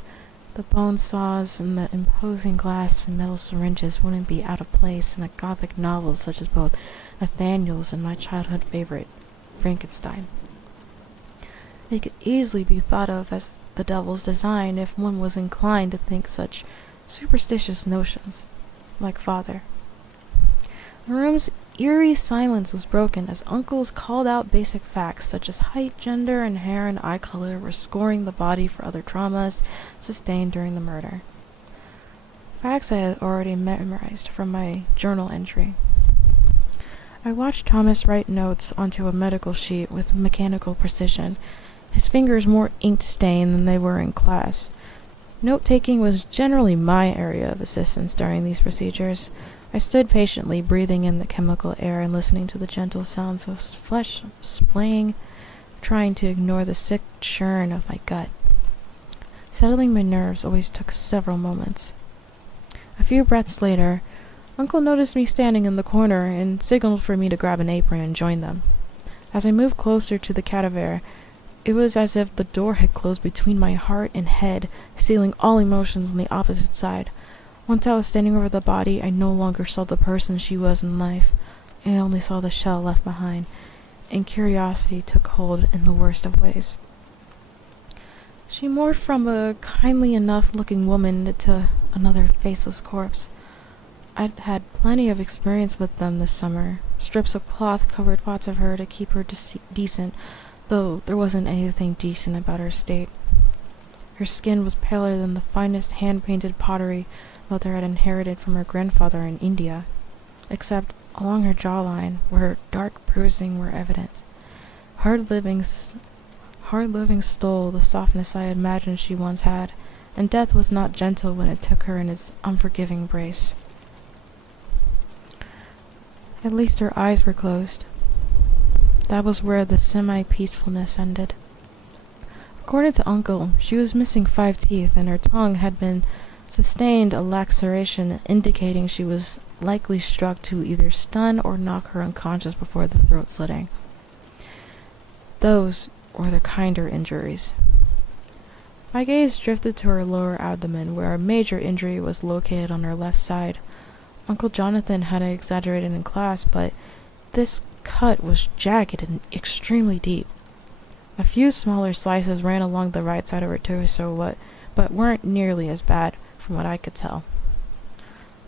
the bone saws, and the imposing glass and metal syringes wouldn't be out of place in a gothic novel such as both Nathaniel's and my childhood favorite, Frankenstein. They could easily be thought of as the devil's design if one was inclined to think such superstitious notions, like father. The room's eerie silence was broken as uncles called out basic facts such as height, gender, and hair and eye color were scoring the body for other traumas sustained during the murder. Facts I had already memorized from my journal entry. I watched Thomas write notes onto a medical sheet with mechanical precision, his fingers more ink-stained than they were in class. Note-taking was generally my area of assistance during these procedures. I stood patiently, breathing in the chemical air and listening to the gentle sounds of flesh splaying, trying to ignore the sick churn of my gut. Settling my nerves always took several moments. A few breaths later, Uncle noticed me standing in the corner and signaled for me to grab an apron and join them. As I moved closer to the cadaver, it was as if the door had closed between my heart and head, sealing all emotions on the opposite side. Once I was standing over the body, I no longer saw the person she was in life. I only saw the shell left behind, and curiosity took hold in the worst of ways. She morphed from a kindly enough-looking woman to another faceless corpse. I'd had plenty of experience with them this summer. Strips of cloth covered parts of her to keep her decent, though there wasn't anything decent about her state. Her skin was paler than the finest hand-painted pottery Mother had inherited from her grandfather in India, except along her jawline, where dark bruising were evident. Hard living stole the softness I imagined she once had, and death was not gentle when it took her in its unforgiving embrace. At least her eyes were closed. That was where the semi-peacefulness ended. According to Uncle, she was missing 5 teeth and her tongue had been sustained a laceration indicating she was likely struck to either stun or knock her unconscious before the throat slitting. Those were the kinder injuries. My gaze drifted to her lower abdomen, where a major injury was located on her left side. Uncle Jonathan had exaggerated in class, but this cut was jagged and extremely deep. A few smaller slices ran along the right side of her torso, but weren't nearly as bad, from what I could tell.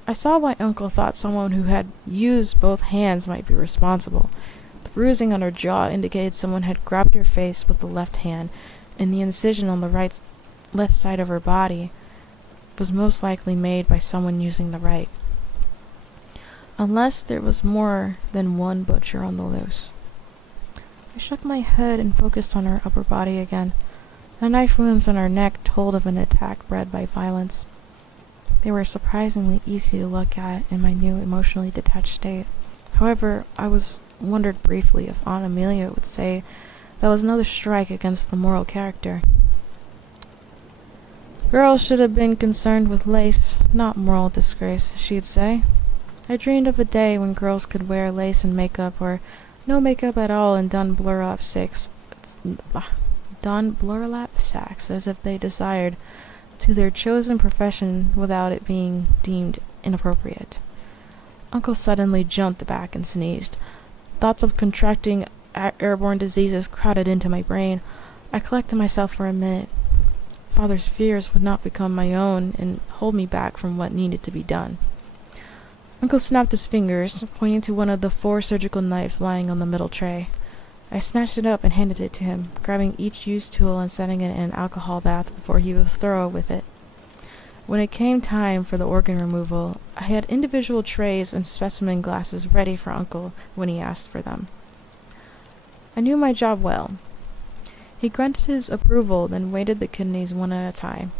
I saw why Uncle thought someone who had used both hands might be responsible. The bruising on her jaw indicated someone had grabbed her face with the left hand, and the incision on the left side of her body was most likely made by someone using the right. Unless there was more than one butcher on the loose. I shook my head and focused on her upper body again. The knife wounds on her neck told of an attack bred by violence. They were surprisingly easy to look at in my new emotionally detached state. However, I wondered briefly if Aunt Amelia would say that was another strike against the moral character. Girls should have been concerned with lace, not moral disgrace, she'd say. I dreamed of a day when girls could wear lace and makeup, or no makeup at all, and don burlap sacks as if they desired to their chosen profession without it being deemed inappropriate. Uncle suddenly jumped back and sneezed. Thoughts of contracting airborne diseases crowded into my brain. I collected myself for a minute. Father's fears would not become my own and hold me back from what needed to be done. Uncle snapped his fingers, pointing to one of the 4 surgical knives lying on the middle tray. I snatched it up and handed it to him, grabbing each used tool and setting it in an alcohol bath before he was thorough with it. When it came time for the organ removal, I had individual trays and specimen glasses ready for Uncle when he asked for them. I knew my job well. He grunted his approval, then weighted the kidneys one at a time.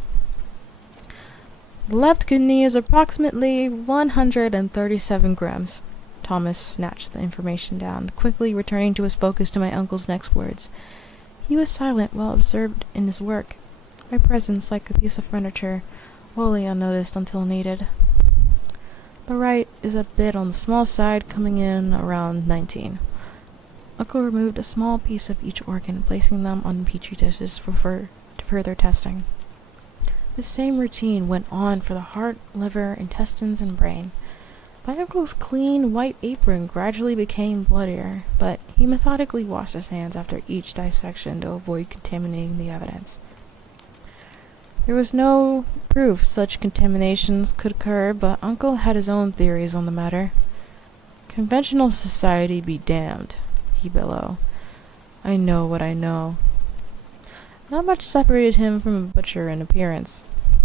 The left kidney is approximately 137 grams. Thomas snatched the information down, quickly returning to his focus to my uncle's next words. He was silent while absorbed in his work, my presence like a piece of furniture, wholly unnoticed until needed. The right is a bit on the small side, coming in around 19. Uncle removed a small piece of each organ, placing them on petri dishes for further testing. The same routine went on for the heart, liver, intestines, and brain. My uncle's clean, white apron gradually became bloodier, but he methodically washed his hands after each dissection to avoid contaminating the evidence. There was no proof such contaminations could occur, but Uncle had his own theories on the matter. Conventional society be damned, he bellowed. I know what I know. Not much separated him from a butcher in appearance.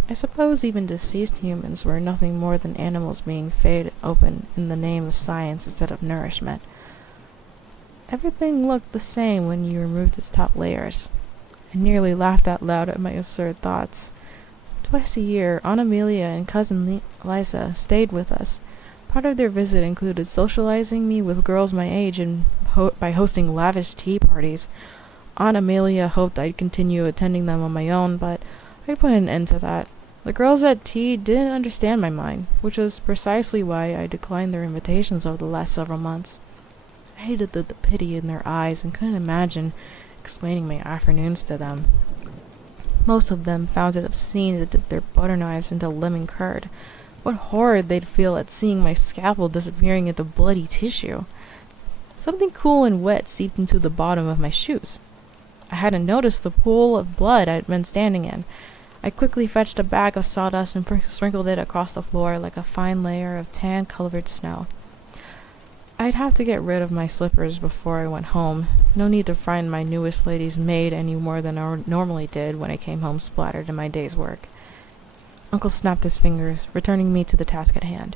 I suppose even deceased humans were nothing more than animals being fayed open in the name of science instead of nourishment. Everything looked the same when you removed its top layers. I nearly laughed out loud at my absurd thoughts. Twice a year, Aunt Amelia and Cousin Liza stayed with us. Part of their visit included socializing me with girls my age and by hosting lavish tea parties. Aunt Amelia hoped I'd continue attending them on my own, but I put an end to that. The girls at tea didn't understand my mind, which was precisely why I declined their invitations over the last several months. I hated the pity in their eyes and couldn't imagine explaining my afternoons to them. Most of them found it obscene to dip their butter knives into lemon curd. What horror they'd feel at seeing my scalpel disappearing into bloody tissue. Something cool and wet seeped into the bottom of my shoes. I hadn't noticed the pool of blood I'd been standing in. I quickly fetched a bag of sawdust and sprinkled it across the floor like a fine layer of tan-colored snow. I'd have to get rid of my slippers before I went home. No need to frighten my newest lady's maid any more than I normally did when I came home splattered in my day's work. Uncle snapped his fingers, returning me to the task at hand.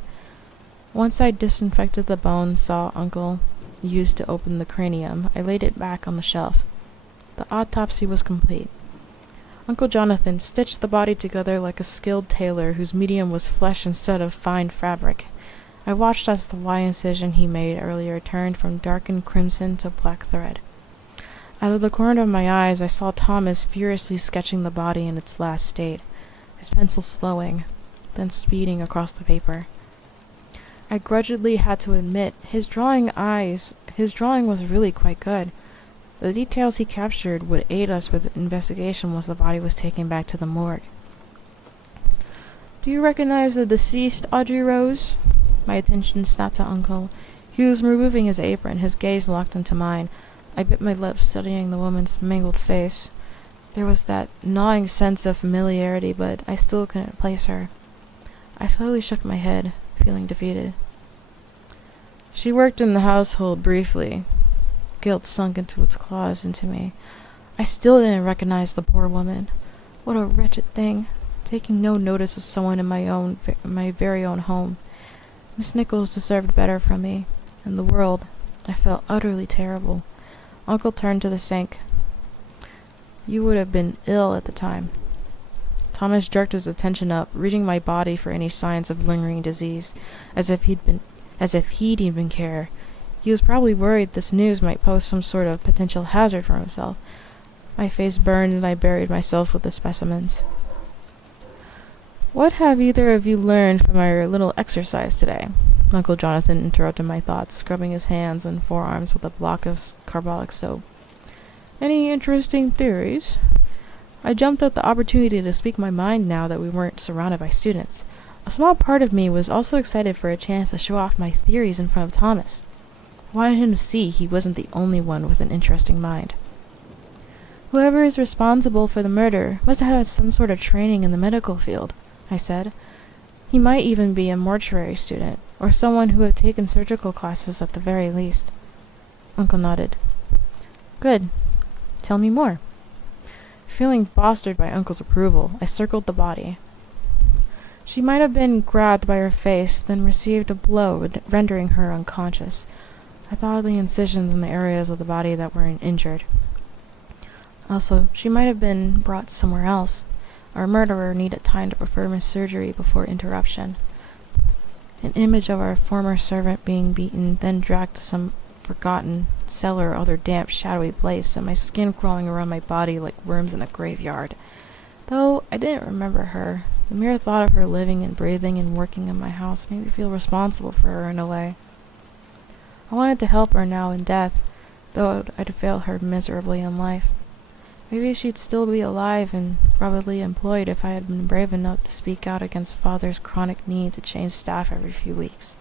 Once I disinfected the bone saw Uncle used to open the cranium, I laid it back on the shelf. The autopsy was complete. Uncle Jonathan stitched the body together like a skilled tailor whose medium was flesh instead of fine fabric. I watched as the Y incision he made earlier turned from darkened crimson to black thread. Out of the corner of my eyes, I saw Thomas furiously sketching the body in its last state, his pencil slowing, then speeding across the paper. I grudgingly had to admit his drawing was really quite good. The details he captured would aid us with the investigation once the body was taken back to the morgue. "Do you recognize the deceased, Audrey Rose?" My attention snapped to Uncle. He was removing his apron, his gaze locked into mine. I bit my lips, studying the woman's mangled face. There was that gnawing sense of familiarity, but I still couldn't place her. I slowly shook my head, feeling defeated. "She worked in the household briefly." Guilt sunk into its claws into me. I still didn't recognize the poor woman. What a wretched thing, taking no notice of someone in my very own home. Miss Nichols deserved better from me. In the world, I felt utterly terrible. Uncle turned to the sink. "You would have been ill at the time." Thomas jerked his attention up, reading my body for any signs of lingering disease, as if he'd even care. He was probably worried this news might pose some sort of potential hazard for himself. My face burned and I buried myself with the specimens. "What have either of you learned from our little exercise today?" Uncle Jonathan interrupted my thoughts, scrubbing his hands and forearms with a block of carbolic soap. "Any interesting theories?" I jumped at the opportunity to speak my mind now that we weren't surrounded by students. A small part of me was also excited for a chance to show off my theories in front of Thomas. I wanted him to see he wasn't the only one with an interesting mind. "Whoever is responsible for the murder must have had some sort of training in the medical field," I said. "He might even be a mortuary student, or someone who had taken surgical classes at the very least." Uncle nodded. "Good. Tell me more." Feeling bolstered by Uncle's approval, I circled the body. "She might have been grabbed by her face, then received a blow, rendering her unconscious. I thought of the incisions in the areas of the body that weren't injured. Also, she might have been brought somewhere else. Our murderer needed time to perform his surgery before interruption. An image of our former servant being beaten, then dragged to some forgotten cellar or other damp, shadowy place, and my skin crawling around my body like worms in a graveyard. Though I didn't remember her, the mere thought of her living and breathing and working in my house made me feel responsible for her in a way. I wanted to help her now in death, though I'd failed her miserably in life. Maybe she'd still be alive and probably employed if I had been brave enough to speak out against Father's chronic need to change staff every few weeks.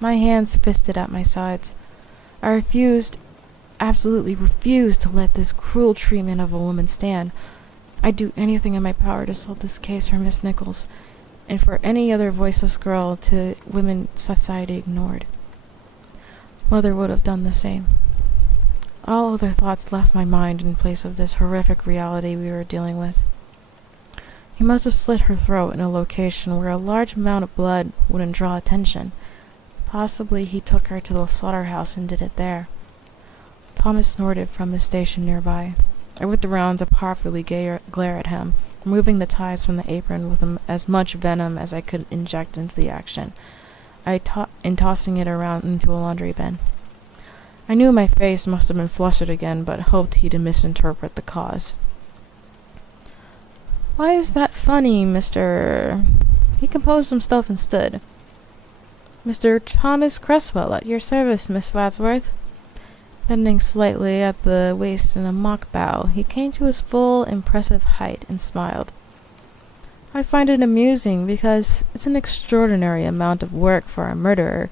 My hands fisted at my sides. I absolutely refused to let this cruel treatment of a woman stand. I'd do anything in my power to solve this case for Miss Nichols, and for any other voiceless girl to women society ignored. Mother would have done the same. All other thoughts left my mind in place of this horrific reality we were dealing with. He must have slit her throat in a location where a large amount of blood wouldn't draw attention. Possibly he took her to the slaughterhouse and did it there. Thomas snorted from his station nearby. I whipped around to properly glare at him, removing the ties from the apron with as much venom as I could inject into the action, and tossing it around into a laundry bin. I knew my face must have been flustered again, but hoped he'd misinterpret the cause. "Why is that funny, Mr.?" He composed himself and stood. "Mr. Thomas Cresswell, at your service, Miss Wadsworth." Bending slightly at the waist in a mock bow, he came to his full, impressive height and smiled. "I find it amusing because it's an extraordinary amount of work for a murderer,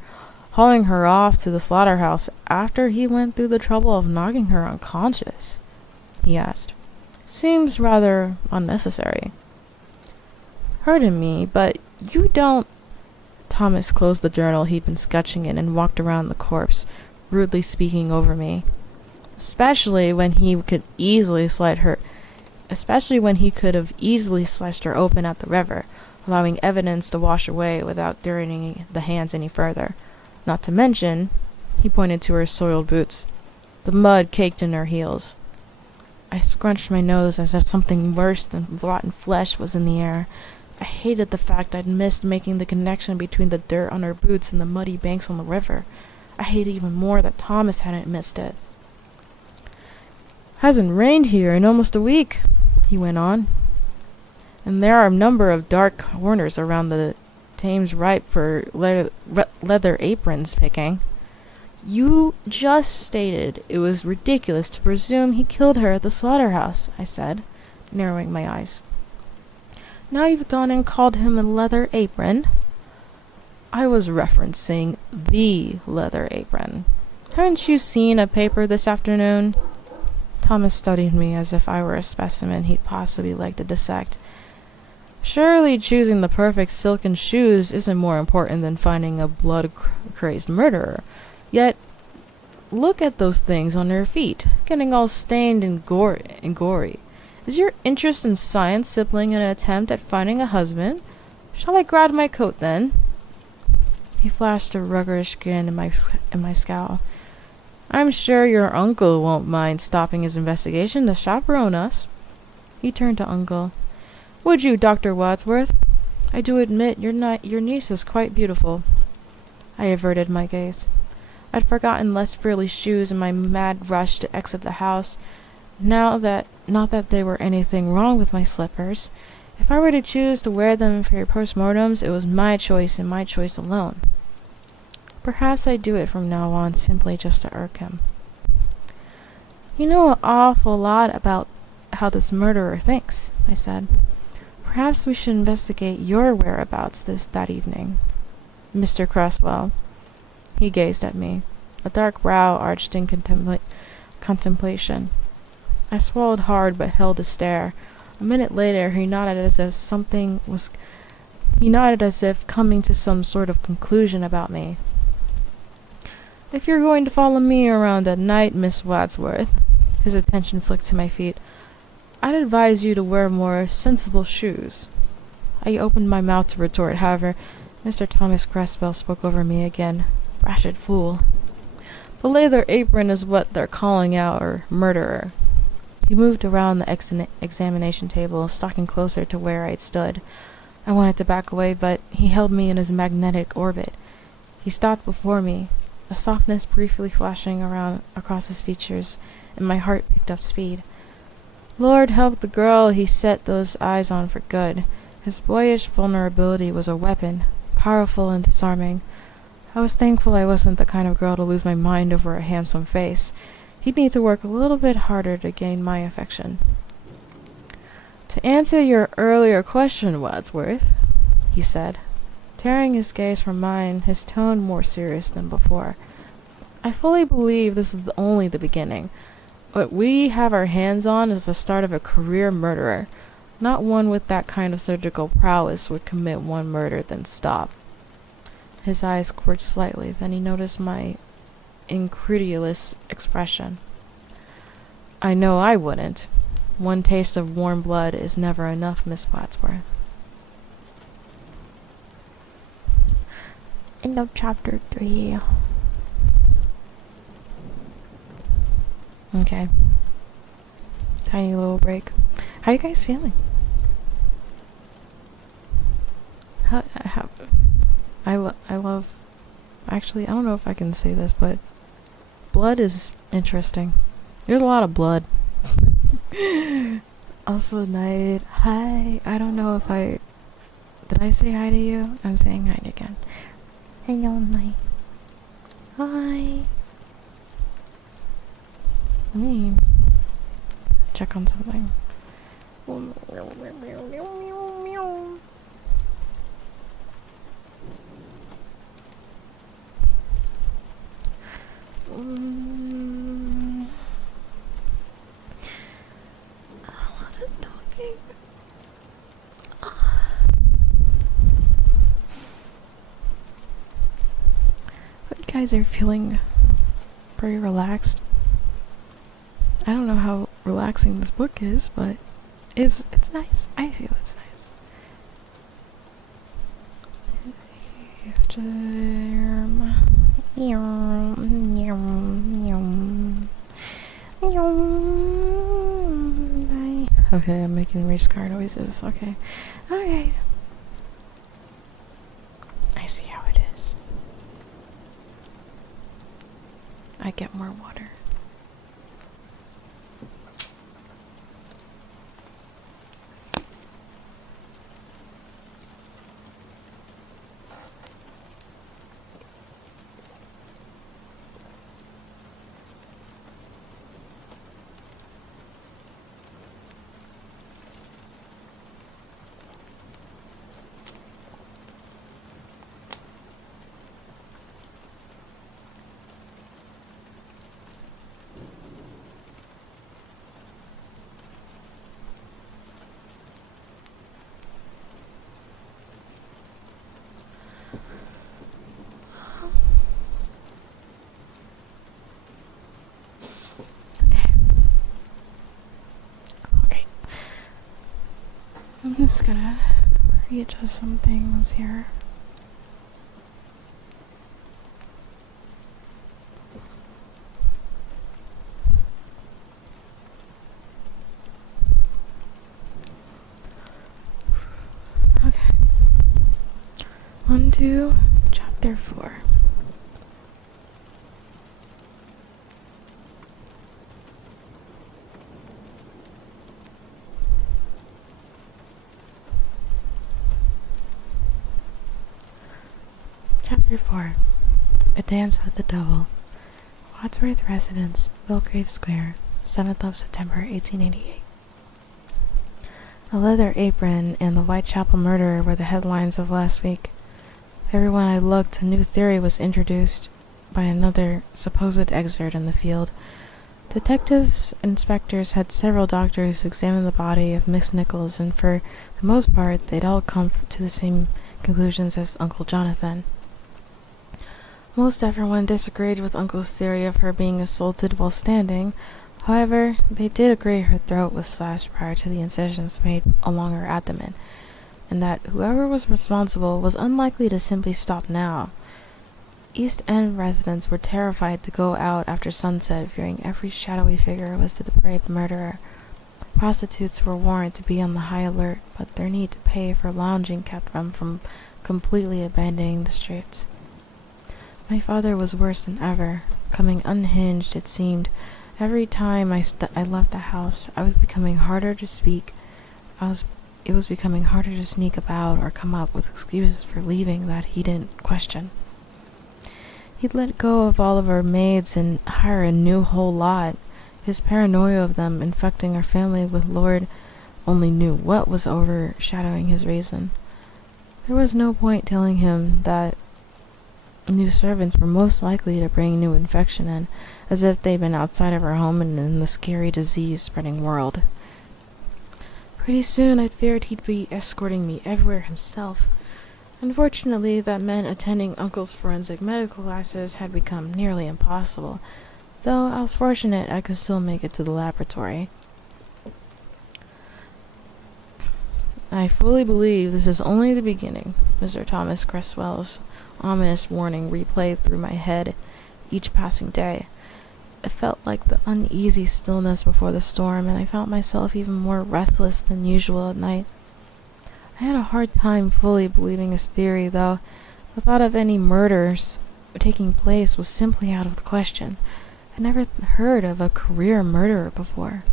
hauling her off to the slaughterhouse after he went through the trouble of knocking her unconscious," he asked. "Seems rather unnecessary." "Pardon me, but you don't—" Thomas closed the journal he'd been sketching in and walked around the corpse, rudely speaking over me. Especially when he could have easily sliced her open at the river, allowing evidence to wash away without dirtying the hands any further. Not to mention, he pointed to her soiled boots, the mud caked in her heels. I scrunched my nose as if something worse than rotten flesh was in the air. I hated the fact I'd missed making the connection between the dirt on her boots and the muddy banks on the river. I hated even more that Thomas hadn't missed it. "Hasn't rained here in almost a week," he went on. "And there are a number of dark corners around the Thames ripe for leather aprons picking." "You just stated it was ridiculous to presume he killed her at the slaughterhouse," I said, narrowing my eyes. "Now you've gone and called him a leather apron." "I was referencing the leather apron. Haven't you seen a paper this afternoon?" Thomas studied me as if I were a specimen he'd possibly like to dissect. "Surely choosing the perfect silken shoes isn't more important than finding a blood-crazed murderer. Yet, look at those things on her feet, getting all stained and gory. Is your interest in science sibling an attempt at finding a husband? Shall I grab my coat, then?" He flashed a roguish grin in my scowl. "I'm sure your uncle won't mind stopping his investigation to chaperone us." He turned to Uncle. "Would you, Dr. Wadsworth? I do admit your niece is quite beautiful." I averted my gaze. I'd forgotten Les Freely's shoes in my mad rush to exit the house. Not that there were anything wrong with my slippers. If I were to choose to wear them for postmortems, it was my choice and my choice alone. Perhaps I'd do it from now on, simply just to irk him. "You know an awful lot about how this murderer thinks," I said. "Perhaps we should investigate your whereabouts that evening." "Mr. Cresswell." He gazed at me, a dark brow arched in contemplation. I swallowed hard but held a stare. A minute later he nodded as if coming to some sort of conclusion about me. "If you're going to follow me around at night, Miss Wadsworth," his attention flicked to my feet, "I'd advise you to wear more sensible shoes." I opened my mouth to retort, however, Mr. Thomas Cresswell spoke over me again. "Wretched fool. The leather apron is what they're calling our murderer." He moved around the examination table, stalking closer to where I'd stood. I wanted to back away, but he held me in his magnetic orbit. He stopped before me, a softness briefly flashing across his features, and my heart picked up speed. Lord help the girl he set those eyes on for good. His boyish vulnerability was a weapon, powerful and disarming. I was thankful I wasn't the kind of girl to lose my mind over a handsome face. He'd need to work a little bit harder to gain my affection. "To answer your earlier question, Wadsworth," he said, tearing his gaze from mine, his tone more serious than before, "I fully believe this is only the beginning. What we have our hands on is the start of a career murderer. Not one with that kind of surgical prowess would commit one murder, then stop." His eyes squirted slightly, then he noticed my incredulous expression. "I know I wouldn't. One taste of warm blood is never enough, Miss Wadsworth." End of chapter 3. Okay. Tiny little break. How you guys feeling? I love... Actually, I don't know if I can say this, but blood is interesting. There's a lot of blood. Also, Night. Hi. I don't know if I... Did I say hi to you? I'm saying hi again. Hello, Night. Hi. Let me check on something. A lot of talking. Hope you guys are feeling pretty relaxed. I don't know how relaxing this book is, but it's nice. I feel it's nice. Okay, I'm making race car noises. Okay. Alright. I see how it is. I get more water. Okay. I'm just gonna readjust some things here. Okay. On to chapter 4. Chapter 4. A Dance with the Devil. Wadsworth Residence, Belgrave Square, 7th of September, 1888. A leather apron and the Whitechapel murderer were the headlines of last week. Everywhere I looked, a new theory was introduced by another supposed expert in the field. Detectives, inspectors had several doctors examine the body of Miss Nichols, and for the most part, they'd all come to the same conclusions as Uncle Jonathan. Most everyone disagreed with Uncle's theory of her being assaulted while standing. However, they did agree her throat was slashed prior to the incisions made along her abdomen, and that whoever was responsible was unlikely to simply stop now. East End residents were terrified to go out after sunset, fearing every shadowy figure was the depraved murderer. Prostitutes were warned to be on the high alert, but their need to pay for lounging kept them from completely abandoning the streets. My father was worse than ever, becoming unhinged, it seemed. Every time I left the house, I was becoming harder to speak. It was becoming harder to sneak about or come up with excuses for leaving that he didn't question. He'd let go of all of our maids and hire a new whole lot. His paranoia of them infecting our family with Lord only knew what was overshadowing his reason. There was no point telling him that new servants were most likely to bring new infection in, as if they'd been outside of our home and in the scary disease-spreading world. Pretty soon I feared he'd be escorting me everywhere himself. Unfortunately, that meant attending Uncle's forensic medical classes had become nearly impossible, though I was fortunate I could still make it to the laboratory. I fully believe this is only the beginning, Mr. Thomas Cresswell's ominous warning replayed through my head each passing day. It felt like the uneasy stillness before the storm, and I felt myself even more restless than usual at night. I had a hard time fully believing his theory, though. The thought of any murders taking place was simply out of the question. I never heard of a career murderer before.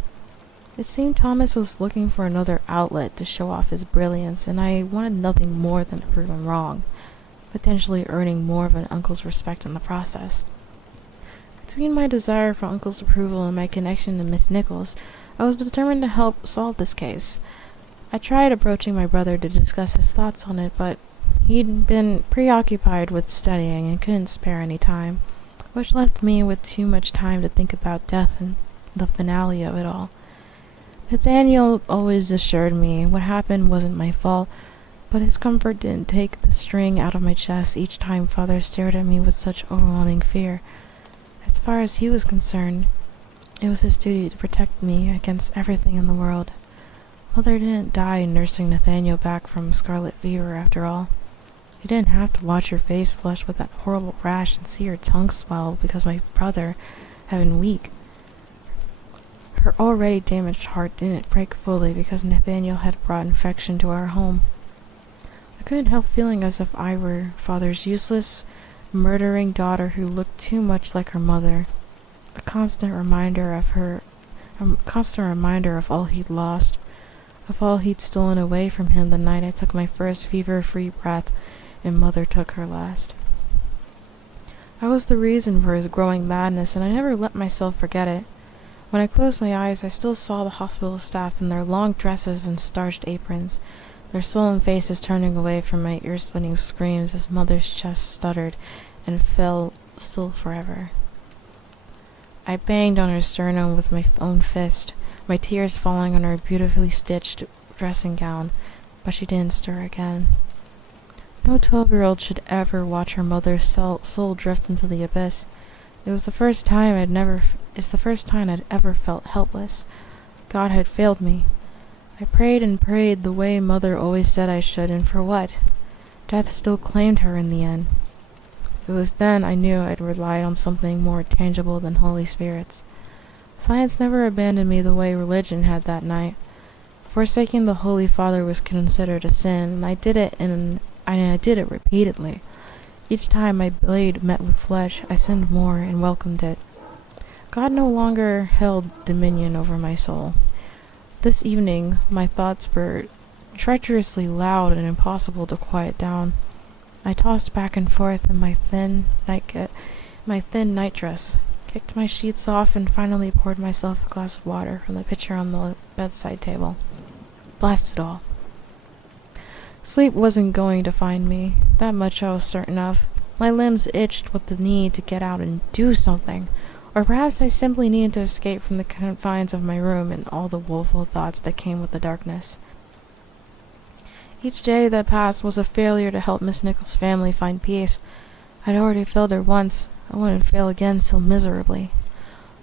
It seemed Thomas was looking for another outlet to show off his brilliance, and I wanted nothing more than to prove him wrong, potentially earning more of an uncle's respect in the process. Between my desire for Uncle's approval and my connection to Miss Nichols, I was determined to help solve this case. I tried approaching my brother to discuss his thoughts on it, but he'd been preoccupied with studying and couldn't spare any time, which left me with too much time to think about death and the finale of it all. Nathaniel always assured me what happened wasn't my fault, but his comfort didn't take the string out of my chest each time Father stared at me with such overwhelming fear. As far as he was concerned, it was his duty to protect me against everything in the world. Mother didn't die nursing Nathaniel back from scarlet fever, after all. You didn't have to watch her face flush with that horrible rash and see her tongue swell because my brother had been weak. Her already damaged heart didn't break fully because Nathaniel had brought infection to our home. I couldn't help feeling as if I were father's useless, murdering daughter who looked too much like her mother, a constant reminder of all he'd lost, of all he'd stolen away from him the night I took my first fever-free breath and mother took her last. I was the reason for his growing madness, and I never let myself forget it. When I closed my eyes, I still saw the hospital staff in their long dresses and starched aprons, their sullen faces turning away from my ear-splitting screams as mother's chest stuttered and fell still forever. I banged on her sternum with my own fist, my tears falling on her beautifully stitched dressing gown, but she didn't stir again. No 12-year-old should ever watch her mother's soul drift into the abyss. It's the first time I'd ever felt helpless. God had failed me. I prayed and prayed the way mother always said I should, and for what? Death still claimed her in the end. It was then I knew I'd relied on something more tangible than Holy Spirits. Science never abandoned me the way religion had that night. Forsaking the Holy Father was considered a sin, and I did it repeatedly. Each time my blade met with flesh, I sinned more and welcomed it. God no longer held dominion over my soul. This evening, my thoughts were treacherously loud and impossible to quiet down. I tossed back and forth in my thin nightdress, kicked my sheets off, and finally poured myself a glass of water from the pitcher on the bedside table. Blast it all. Sleep wasn't going to find me. That much I was certain of. My limbs itched with the need to get out and do something. Or perhaps I simply needed to escape from the confines of my room and all the woeful thoughts that came with the darkness. Each day that passed was a failure to help Miss Nichols' family find peace. I'd already failed her once. I wouldn't fail again so miserably.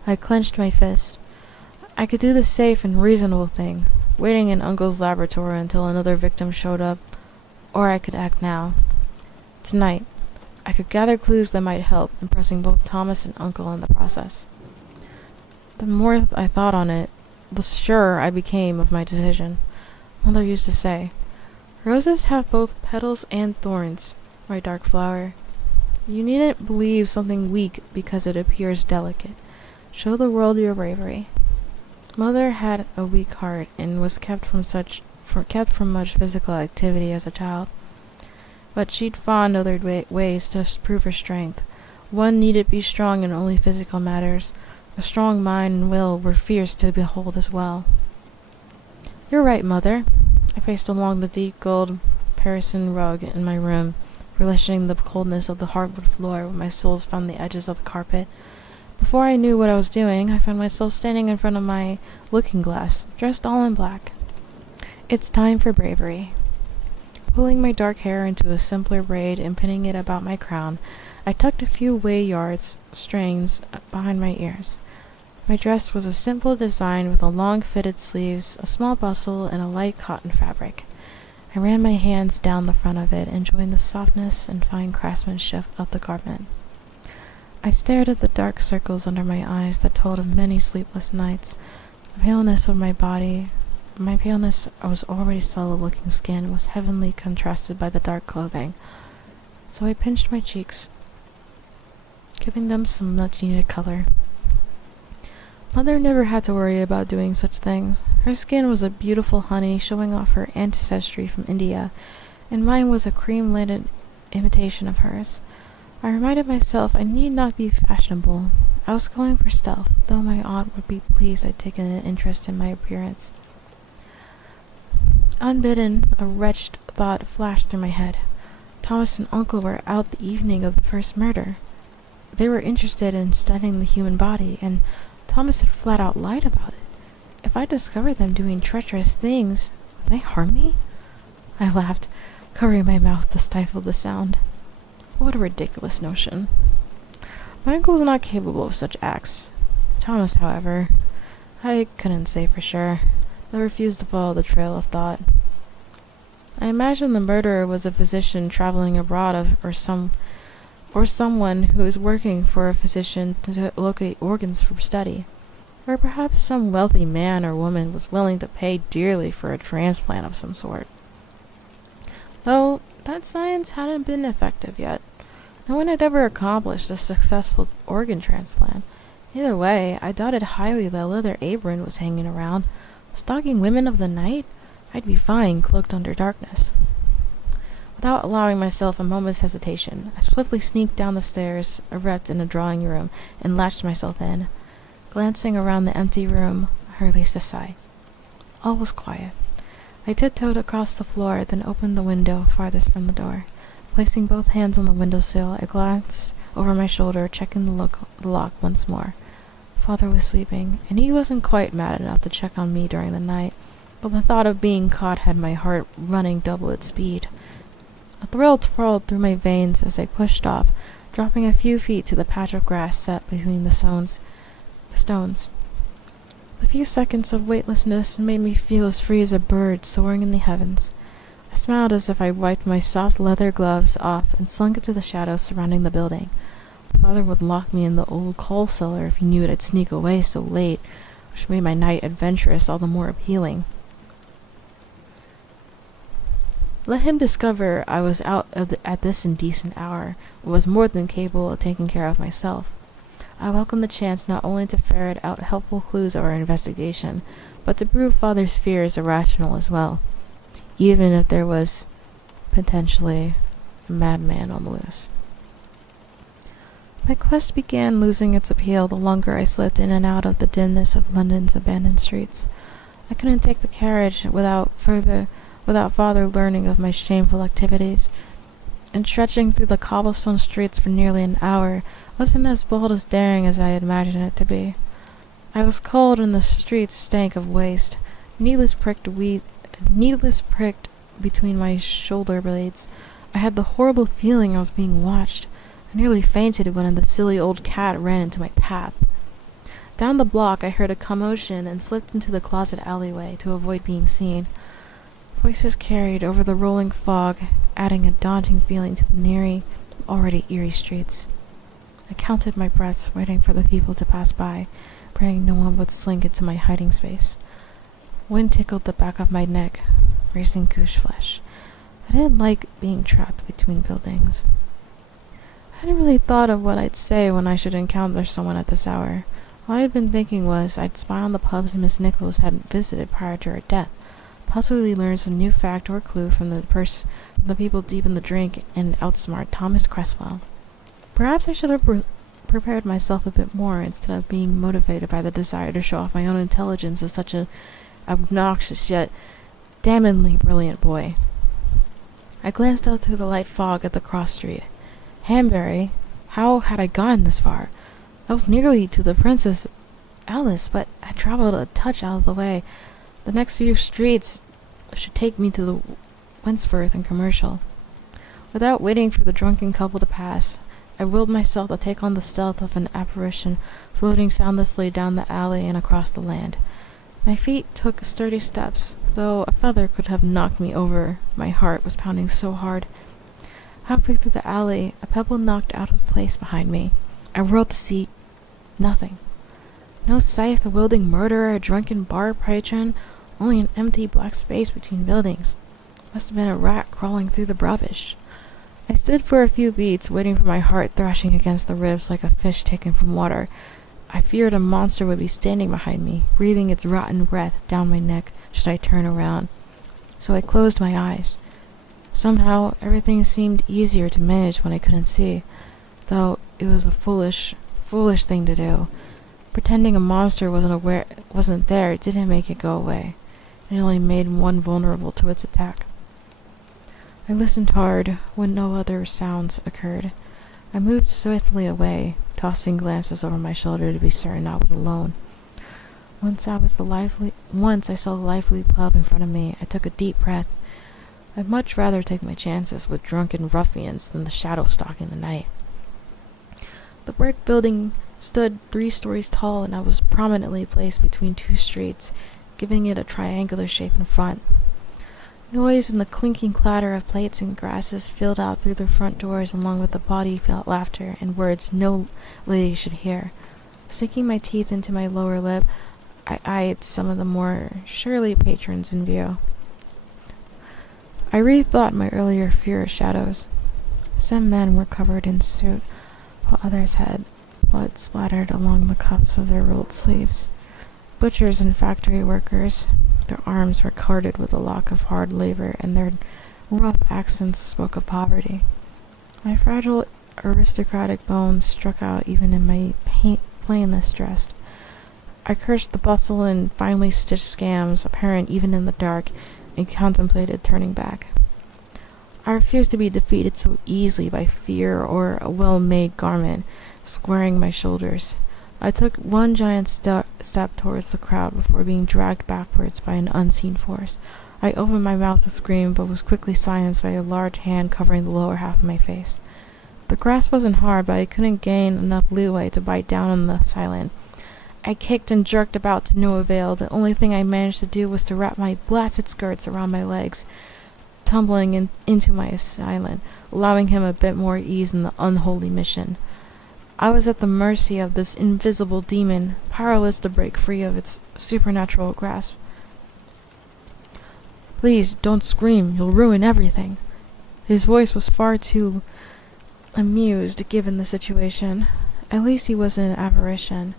I clenched my fist. I could do the safe and reasonable thing, waiting in Uncle's laboratory until another victim showed up, or I could act now. Tonight, I could gather clues that might help, impressing both Thomas and Uncle in the process. The more I thought on it, the surer I became of my decision. Mother used to say, "Roses have both petals and thorns, my dark flower. You needn't believe something weak because it appears delicate. Show the world your bravery." Mother had a weak heart and was kept from much physical activity as a child. But she'd found other ways to prove her strength. One needed be strong in only physical matters. A strong mind and will were fierce to behold as well. "You're right, Mother." I paced along the deep gold Parisian rug in my room, relishing the coldness of the hardwood floor where my soles found the edges of the carpet. Before I knew what I was doing, I found myself standing in front of my looking-glass, dressed all in black. It's time for bravery. Pulling my dark hair into a simpler braid and pinning it about my crown, I tucked a few strings behind my ears. My dress was a simple design with a long fitted sleeves, a small bustle, and a light cotton fabric. I ran my hands down the front of it, enjoying the softness and fine craftsmanship of the garment. I stared at the dark circles under my eyes that told of many sleepless nights. The paleness of my body, my paleness was already solid-looking skin, was heavenly contrasted by the dark clothing. So I pinched my cheeks, giving them some much-needed color. Mother never had to worry about doing such things. Her skin was a beautiful honey, showing off her ancestry from India, and mine was a cream-laden imitation of hers. I reminded myself I need not be fashionable. I was going for stealth, though my aunt would be pleased I'd taken an interest in my appearance. Unbidden, a wretched thought flashed through my head. Thomas and Uncle were out the evening of the first murder. They were interested in studying the human body, and Thomas had flat out lied about it. If I discovered them doing treacherous things, would they harm me? I laughed, covering my mouth to stifle the sound. What a ridiculous notion. My uncle was not capable of such acts. Thomas, however, I couldn't say for sure, but refused to follow the trail of thought. I imagined the murderer was a physician traveling abroad or someone who is working for a physician to locate organs for study. Or perhaps some wealthy man or woman was willing to pay dearly for a transplant of some sort. though that science hadn't been effective yet. No one had ever accomplished a successful organ transplant. Either way, I doubted highly that Leather Apron was hanging around. Stalking women of the night? I'd be fine cloaked under darkness. Without allowing myself a moment's hesitation, I swiftly sneaked down the stairs, erect in a drawing room, and latched myself in. Glancing around the empty room, I released a sigh. All was quiet. I tiptoed across the floor, then opened the window farthest from the door. Placing both hands on the windowsill, I glanced over my shoulder, checking the lock once more. Father was sleeping, and he wasn't quite mad enough to check on me during the night, but the thought of being caught had my heart running double its speed. A thrill twirled through my veins as I pushed off, dropping a few feet to the patch of grass set between the stones. The few seconds of weightlessness made me feel as free as a bird soaring in the heavens. I smiled as if I wiped my soft leather gloves off and slunk into the shadows surrounding the building. Father would lock me in the old coal cellar if he knew I'd sneak away so late, which made my night adventurous all the more appealing. Let him discover I was out at this indecent hour, and was more than capable of taking care of myself. I welcomed the chance not only to ferret out helpful clues of our investigation, but to prove Father's fears irrational as well, even if there was potentially a madman on the loose. My quest began losing its appeal the longer I slipped in and out of the dimness of London's abandoned streets. I couldn't take the carriage without Father learning of my shameful activities, and stretching through the cobblestone streets for nearly an hour wasn't as bold as daring as I had imagined it to be. I was cold and the streets stank of waste. Needles pricked between my shoulder blades. I had the horrible feeling I was being watched. I nearly fainted when the silly old cat ran into my path. Down the block I heard a commotion and slipped into the closet alleyway to avoid being seen. Voices carried over the rolling fog, adding a daunting feeling to the already eerie streets. I counted my breaths, waiting for the people to pass by, praying no one would slink into my hiding space. Wind tickled the back of my neck, racing goose flesh. I didn't like being trapped between buildings. I hadn't really thought of what I'd say when I should encounter someone at this hour. All I had been thinking was I'd spy on the pubs Miss Nichols had visited prior to her death, possibly learn some new fact or clue from the people deep in the drink, and outsmart Thomas Cresswell. Perhaps I should have prepared myself a bit more instead of being motivated by the desire to show off my own intelligence as such an obnoxious yet damningly brilliant boy. I glanced out through the light fog at the cross street. Hanbury? How had I gotten this far? I was nearly to the Princess Alice, but I traveled a touch out of the way. The next few streets should take me to the Wentworth and Commercial. Without waiting for the drunken couple to pass, I willed myself to take on the stealth of an apparition floating soundlessly down the alley and across the land. My feet took sturdy steps, though a feather could have knocked me over. My heart was pounding so hard. Halfway through the alley, a pebble knocked out of place behind me. I whirled to see nothing. No scythe-wielding murderer, a drunken bar patron, only an empty black space between buildings. Must have been a rat crawling through the rubbish. I stood for a few beats, waiting for my heart thrashing against the ribs like a fish taken from water. I feared a monster would be standing behind me, breathing its rotten breath down my neck should I turn around. So I closed my eyes. Somehow, everything seemed easier to manage when I couldn't see, though it was a foolish thing to do. Pretending a monster wasn't there didn't make it go away. It only made one vulnerable to its attack. I listened hard when no other sounds occurred. I moved swiftly away, tossing glances over my shoulder to be certain I was alone. Once I saw the lively pub in front of me, I took a deep breath. I'd much rather take my chances with drunken ruffians than the shadow stalking the night. The brick building stood 3 stories tall, and I was prominently placed between 2 streets, giving it a triangular shape in front. Noise and the clinking clatter of plates and glasses filled out through the front doors, along with the body-felt laughter and words no lady should hear. Sinking my teeth into my lower lip, I eyed some of the more surly patrons in view. I rethought my earlier fear of shadows. Some men were covered in soot, while others had blood splattered along the cuffs of their rolled sleeves. Butchers and factory workers, their arms were corded with the lock of hard labor, and their rough accents spoke of poverty. My fragile aristocratic bones struck out even in my plainest dress. I cursed the bustle and finely stitched scams, apparent even in the dark, and contemplated turning back. I refused to be defeated so easily by fear or a well-made garment squaring my shoulders. I took one giant step towards the crowd before being dragged backwards by an unseen force. I opened my mouth to scream, but was quickly silenced by a large hand covering the lower half of my face. The grasp wasn't hard, but I couldn't gain enough leeway to bite down on the assailant. I kicked and jerked about to no avail. The only thing I managed to do was to wrap my blasted skirts around my legs, tumbling into my assailant, allowing him a bit more ease in the unholy mission. I was at the mercy of this invisible demon, powerless to break free of its supernatural grasp. "Please, don't scream. You'll ruin everything." His voice was far too amused, given the situation. At least he wasn't an apparition.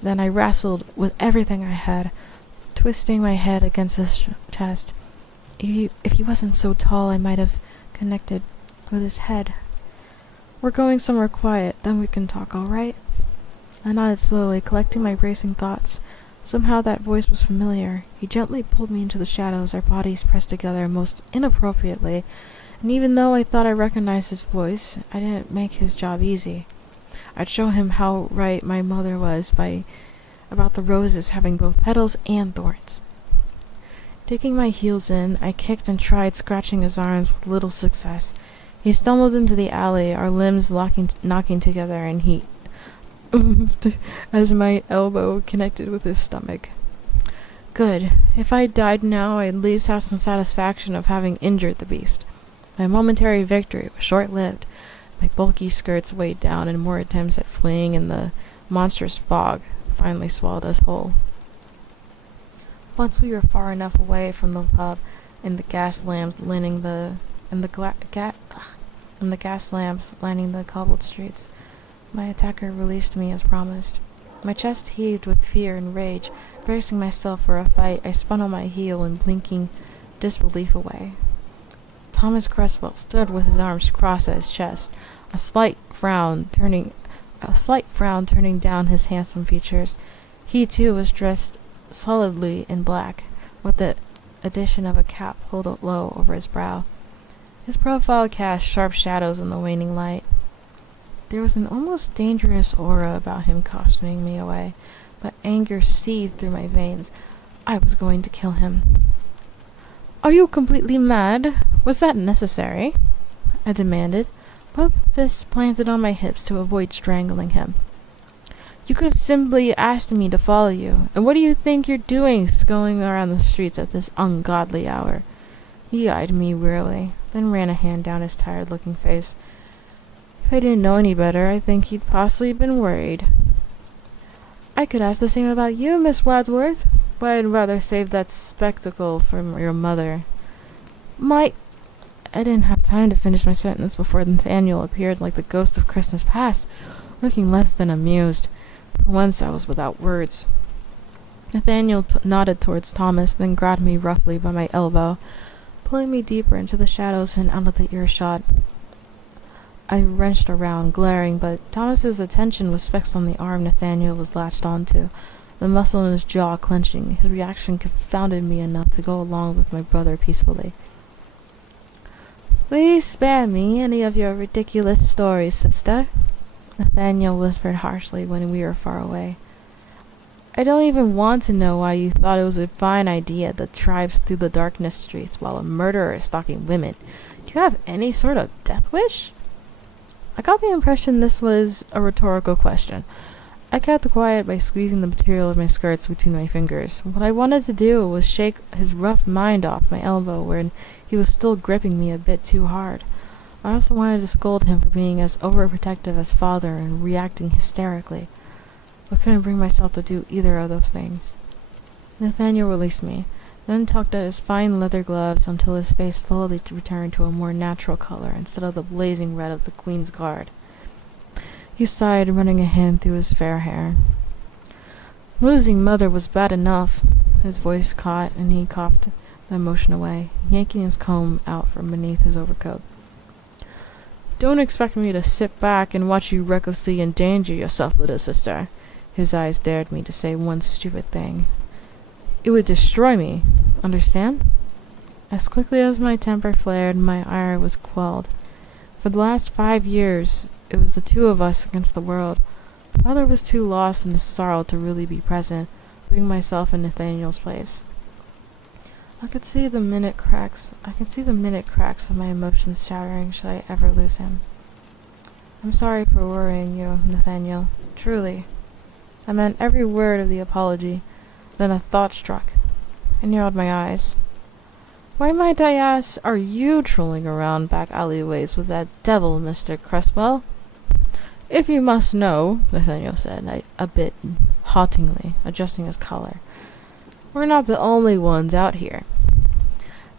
Then I wrestled with everything I had, twisting my head against his chest. If he wasn't so tall, I might have connected with his head. "We're going somewhere quiet, then we can talk, all right?" I nodded slowly, collecting my racing thoughts. Somehow that voice was familiar. He gently pulled me into the shadows, our bodies pressed together most inappropriately, and even though I thought I recognized his voice, I didn't make his job easy. I'd show him how right my mother was about the roses having both petals and thorns. Digging my heels in, I kicked and tried scratching his arms with little success. He stumbled into the alley, our limbs knocking together, and he as my elbow connected with his stomach. Good. If I died now, I'd at least have some satisfaction of having injured the beast. My momentary victory was short-lived. My bulky skirts weighed down, and more attempts at fleeing in the monstrous fog finally swallowed us whole. Once we were far enough away from the pub, and the gas lamps lining the cobbled streets, my attacker released me as promised. My chest heaved with fear and rage. Bracing myself for a fight, I spun on my heel and blinking disbelief away. Thomas Cresswell stood with his arms crossed at his chest, a slight frown turning down his handsome features. He too was dressed solidly in black, with the addition of a cap pulled low over his brow. His profile cast sharp shadows in the waning light. There was an almost dangerous aura about him, cautioning me away, but anger seethed through my veins. I was going to kill him. "Are you completely mad? Was that necessary?" I demanded, both fists planted on my hips to avoid strangling him. "You could have simply asked me to follow you. And what do you think you're doing going around the streets at this ungodly hour?" He eyed me wearily, then ran a hand down his tired-looking face. If I didn't know any better, I think he'd possibly been worried. "I could ask the same about you, Miss Wadsworth, but I'd rather save that spectacle for your mother." I didn't have time to finish my sentence before Nathaniel appeared like the ghost of Christmas past, looking less than amused. For once I was without words. Nathaniel nodded towards Thomas, then grabbed me roughly by my elbow, pulling me deeper into the shadows and out of the earshot. I wrenched around, glaring, but Thomas's attention was fixed on the arm Nathaniel was latched onto, the muscle in his jaw clenching. His reaction confounded me enough to go along with my brother peacefully. "Please spare me any of your ridiculous stories, sister," Nathaniel whispered harshly when we were far away. "I don't even want to know why you thought it was a fine idea to tribes through the darkness streets while a murderer is stalking women. Do you have any sort of death wish?" I got the impression this was a rhetorical question. I kept quiet by squeezing the material of my skirts between my fingers. What I wanted to do was shake his rough mind off my elbow when he was still gripping me a bit too hard. I also wanted to scold him for being as overprotective as father and reacting hysterically, but couldn't bring myself to do either of those things. Nathaniel released me, then tugged at his fine leather gloves until his face slowly returned to a more natural color instead of the blazing red of the Queen's Guard. He sighed, running a hand through his fair hair. Losing Mother was bad enough. His voice caught, and he coughed the emotion away, yanking his comb out from beneath his overcoat. Don't expect me to sit back and watch you recklessly endanger yourself, little sister. His eyes dared me to say one stupid thing. It would destroy me, understand? As quickly as my temper flared, my ire was quelled. For the last 5 years, it was the two of us against the world. Father was too lost in his sorrow to really be present, putting myself in Nathaniel's place. I can see the minute cracks of my emotions shattering should I ever lose him. I'm sorry for worrying you, Nathaniel. Truly. I meant every word of the apology. Then a thought struck. I narrowed my eyes. Why, might I ask, are you trolling around back alleyways with that devil, Mr. Cresswell? If you must know, Nathaniel said, a bit haltingly, adjusting his collar. We're not the only ones out here.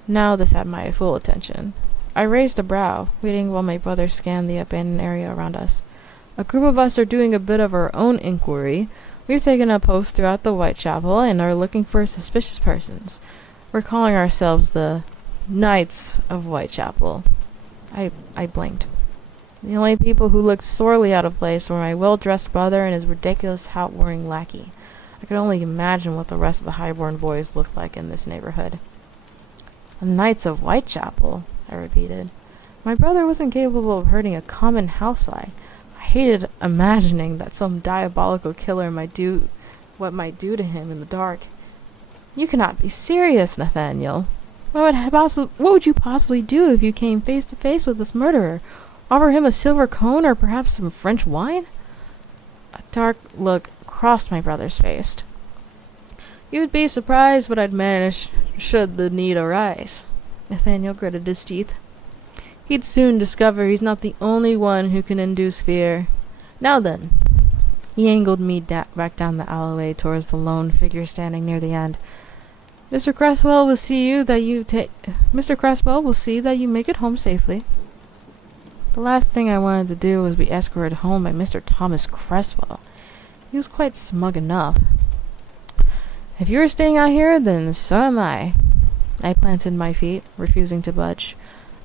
Now this had my full attention. I raised a brow, waiting while my brother scanned the abandoned area around us. A group of us are doing a bit of our own inquiry. We've taken up post throughout the Whitechapel and are looking for suspicious persons. We're calling ourselves the Knights of Whitechapel. I blinked. The only people who looked sorely out of place were my well-dressed brother and his ridiculous hat-wearing lackey. I could only imagine what the rest of the highborn boys looked like in this neighborhood. The Knights of Whitechapel, I repeated. My brother wasn't capable of hurting a common housefly. I hated imagining that some diabolical killer might do what might do to him in the dark. You cannot be serious, Nathaniel. What would you possibly do if you came face to face with this murderer? Offer him a silver cone or perhaps some French wine? A dark look crossed my brother's face. You'd be surprised what I'd manage should the need arise. Nathaniel gritted his teeth. He'd soon discover he's not the only one who can induce fear. Now then. He angled me back down the alleyway towards the lone figure standing near the end. Mr. Cresswell will see that you make it home safely. The last thing I wanted to do was be escorted home by Mr. Thomas Cresswell. He was quite smug enough. If you're staying out here, then so am I. I planted my feet, refusing to budge,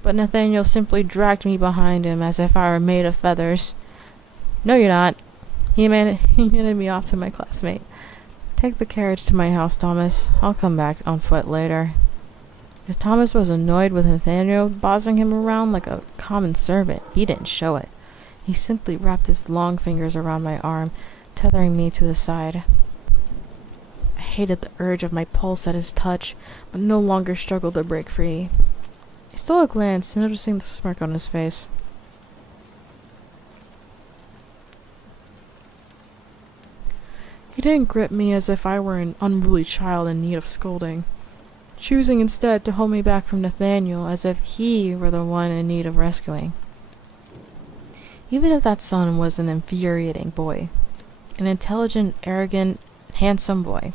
but Nathaniel simply dragged me behind him as if I were made of feathers. No, you're not. He handed me off to my classmate. Take the carriage to my house, Thomas. I'll come back on foot later. If Thomas was annoyed with Nathaniel bossing him around like a common servant, he didn't show it. He simply wrapped his long fingers around my arm, tethering me to the side. I hated the urge of my pulse at his touch, but no longer struggled to break free. I stole a glance, noticing the smirk on his face. He didn't grip me as if I were an unruly child in need of scolding, choosing instead to hold me back from Nathaniel as if he were the one in need of rescuing. Even if that son was an infuriating boy, an intelligent, arrogant, handsome boy.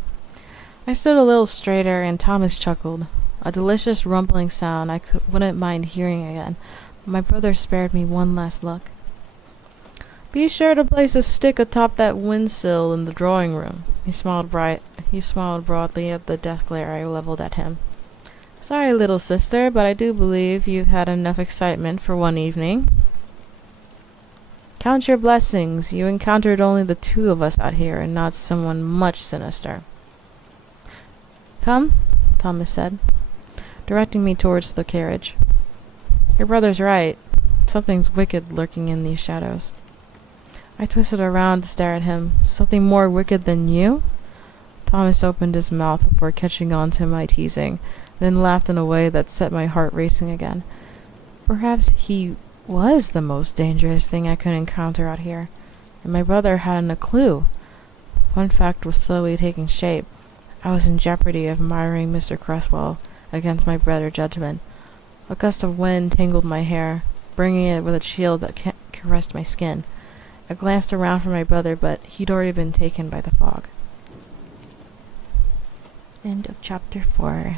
I stood a little straighter and Thomas chuckled, a delicious rumbling sound I wouldn't mind hearing again. My brother spared me one last look. Be sure to place a stick atop that windsill in the drawing room. He smiled broadly at the death glare I leveled at him. Sorry, little sister, but I do believe you've had enough excitement for one evening. Count your blessings. You encountered only the two of us out here, and not someone much sinister. Come, Thomas said, directing me towards the carriage. Your brother's right. Something's wicked lurking in these shadows. I twisted around to stare at him. Something more wicked than you? Thomas opened his mouth before catching on to my teasing, then laughed in a way that set my heart racing again. Perhaps he was the most dangerous thing I could encounter out here, and my brother hadn't a clue. One fact was slowly taking shape. I was in jeopardy of marrying Mr. Cresswell against my better judgment. A gust of wind tangled my hair, bringing it with a chill that caressed my skin. I glanced around for my brother, but he'd already been taken by the fog. End of chapter 4.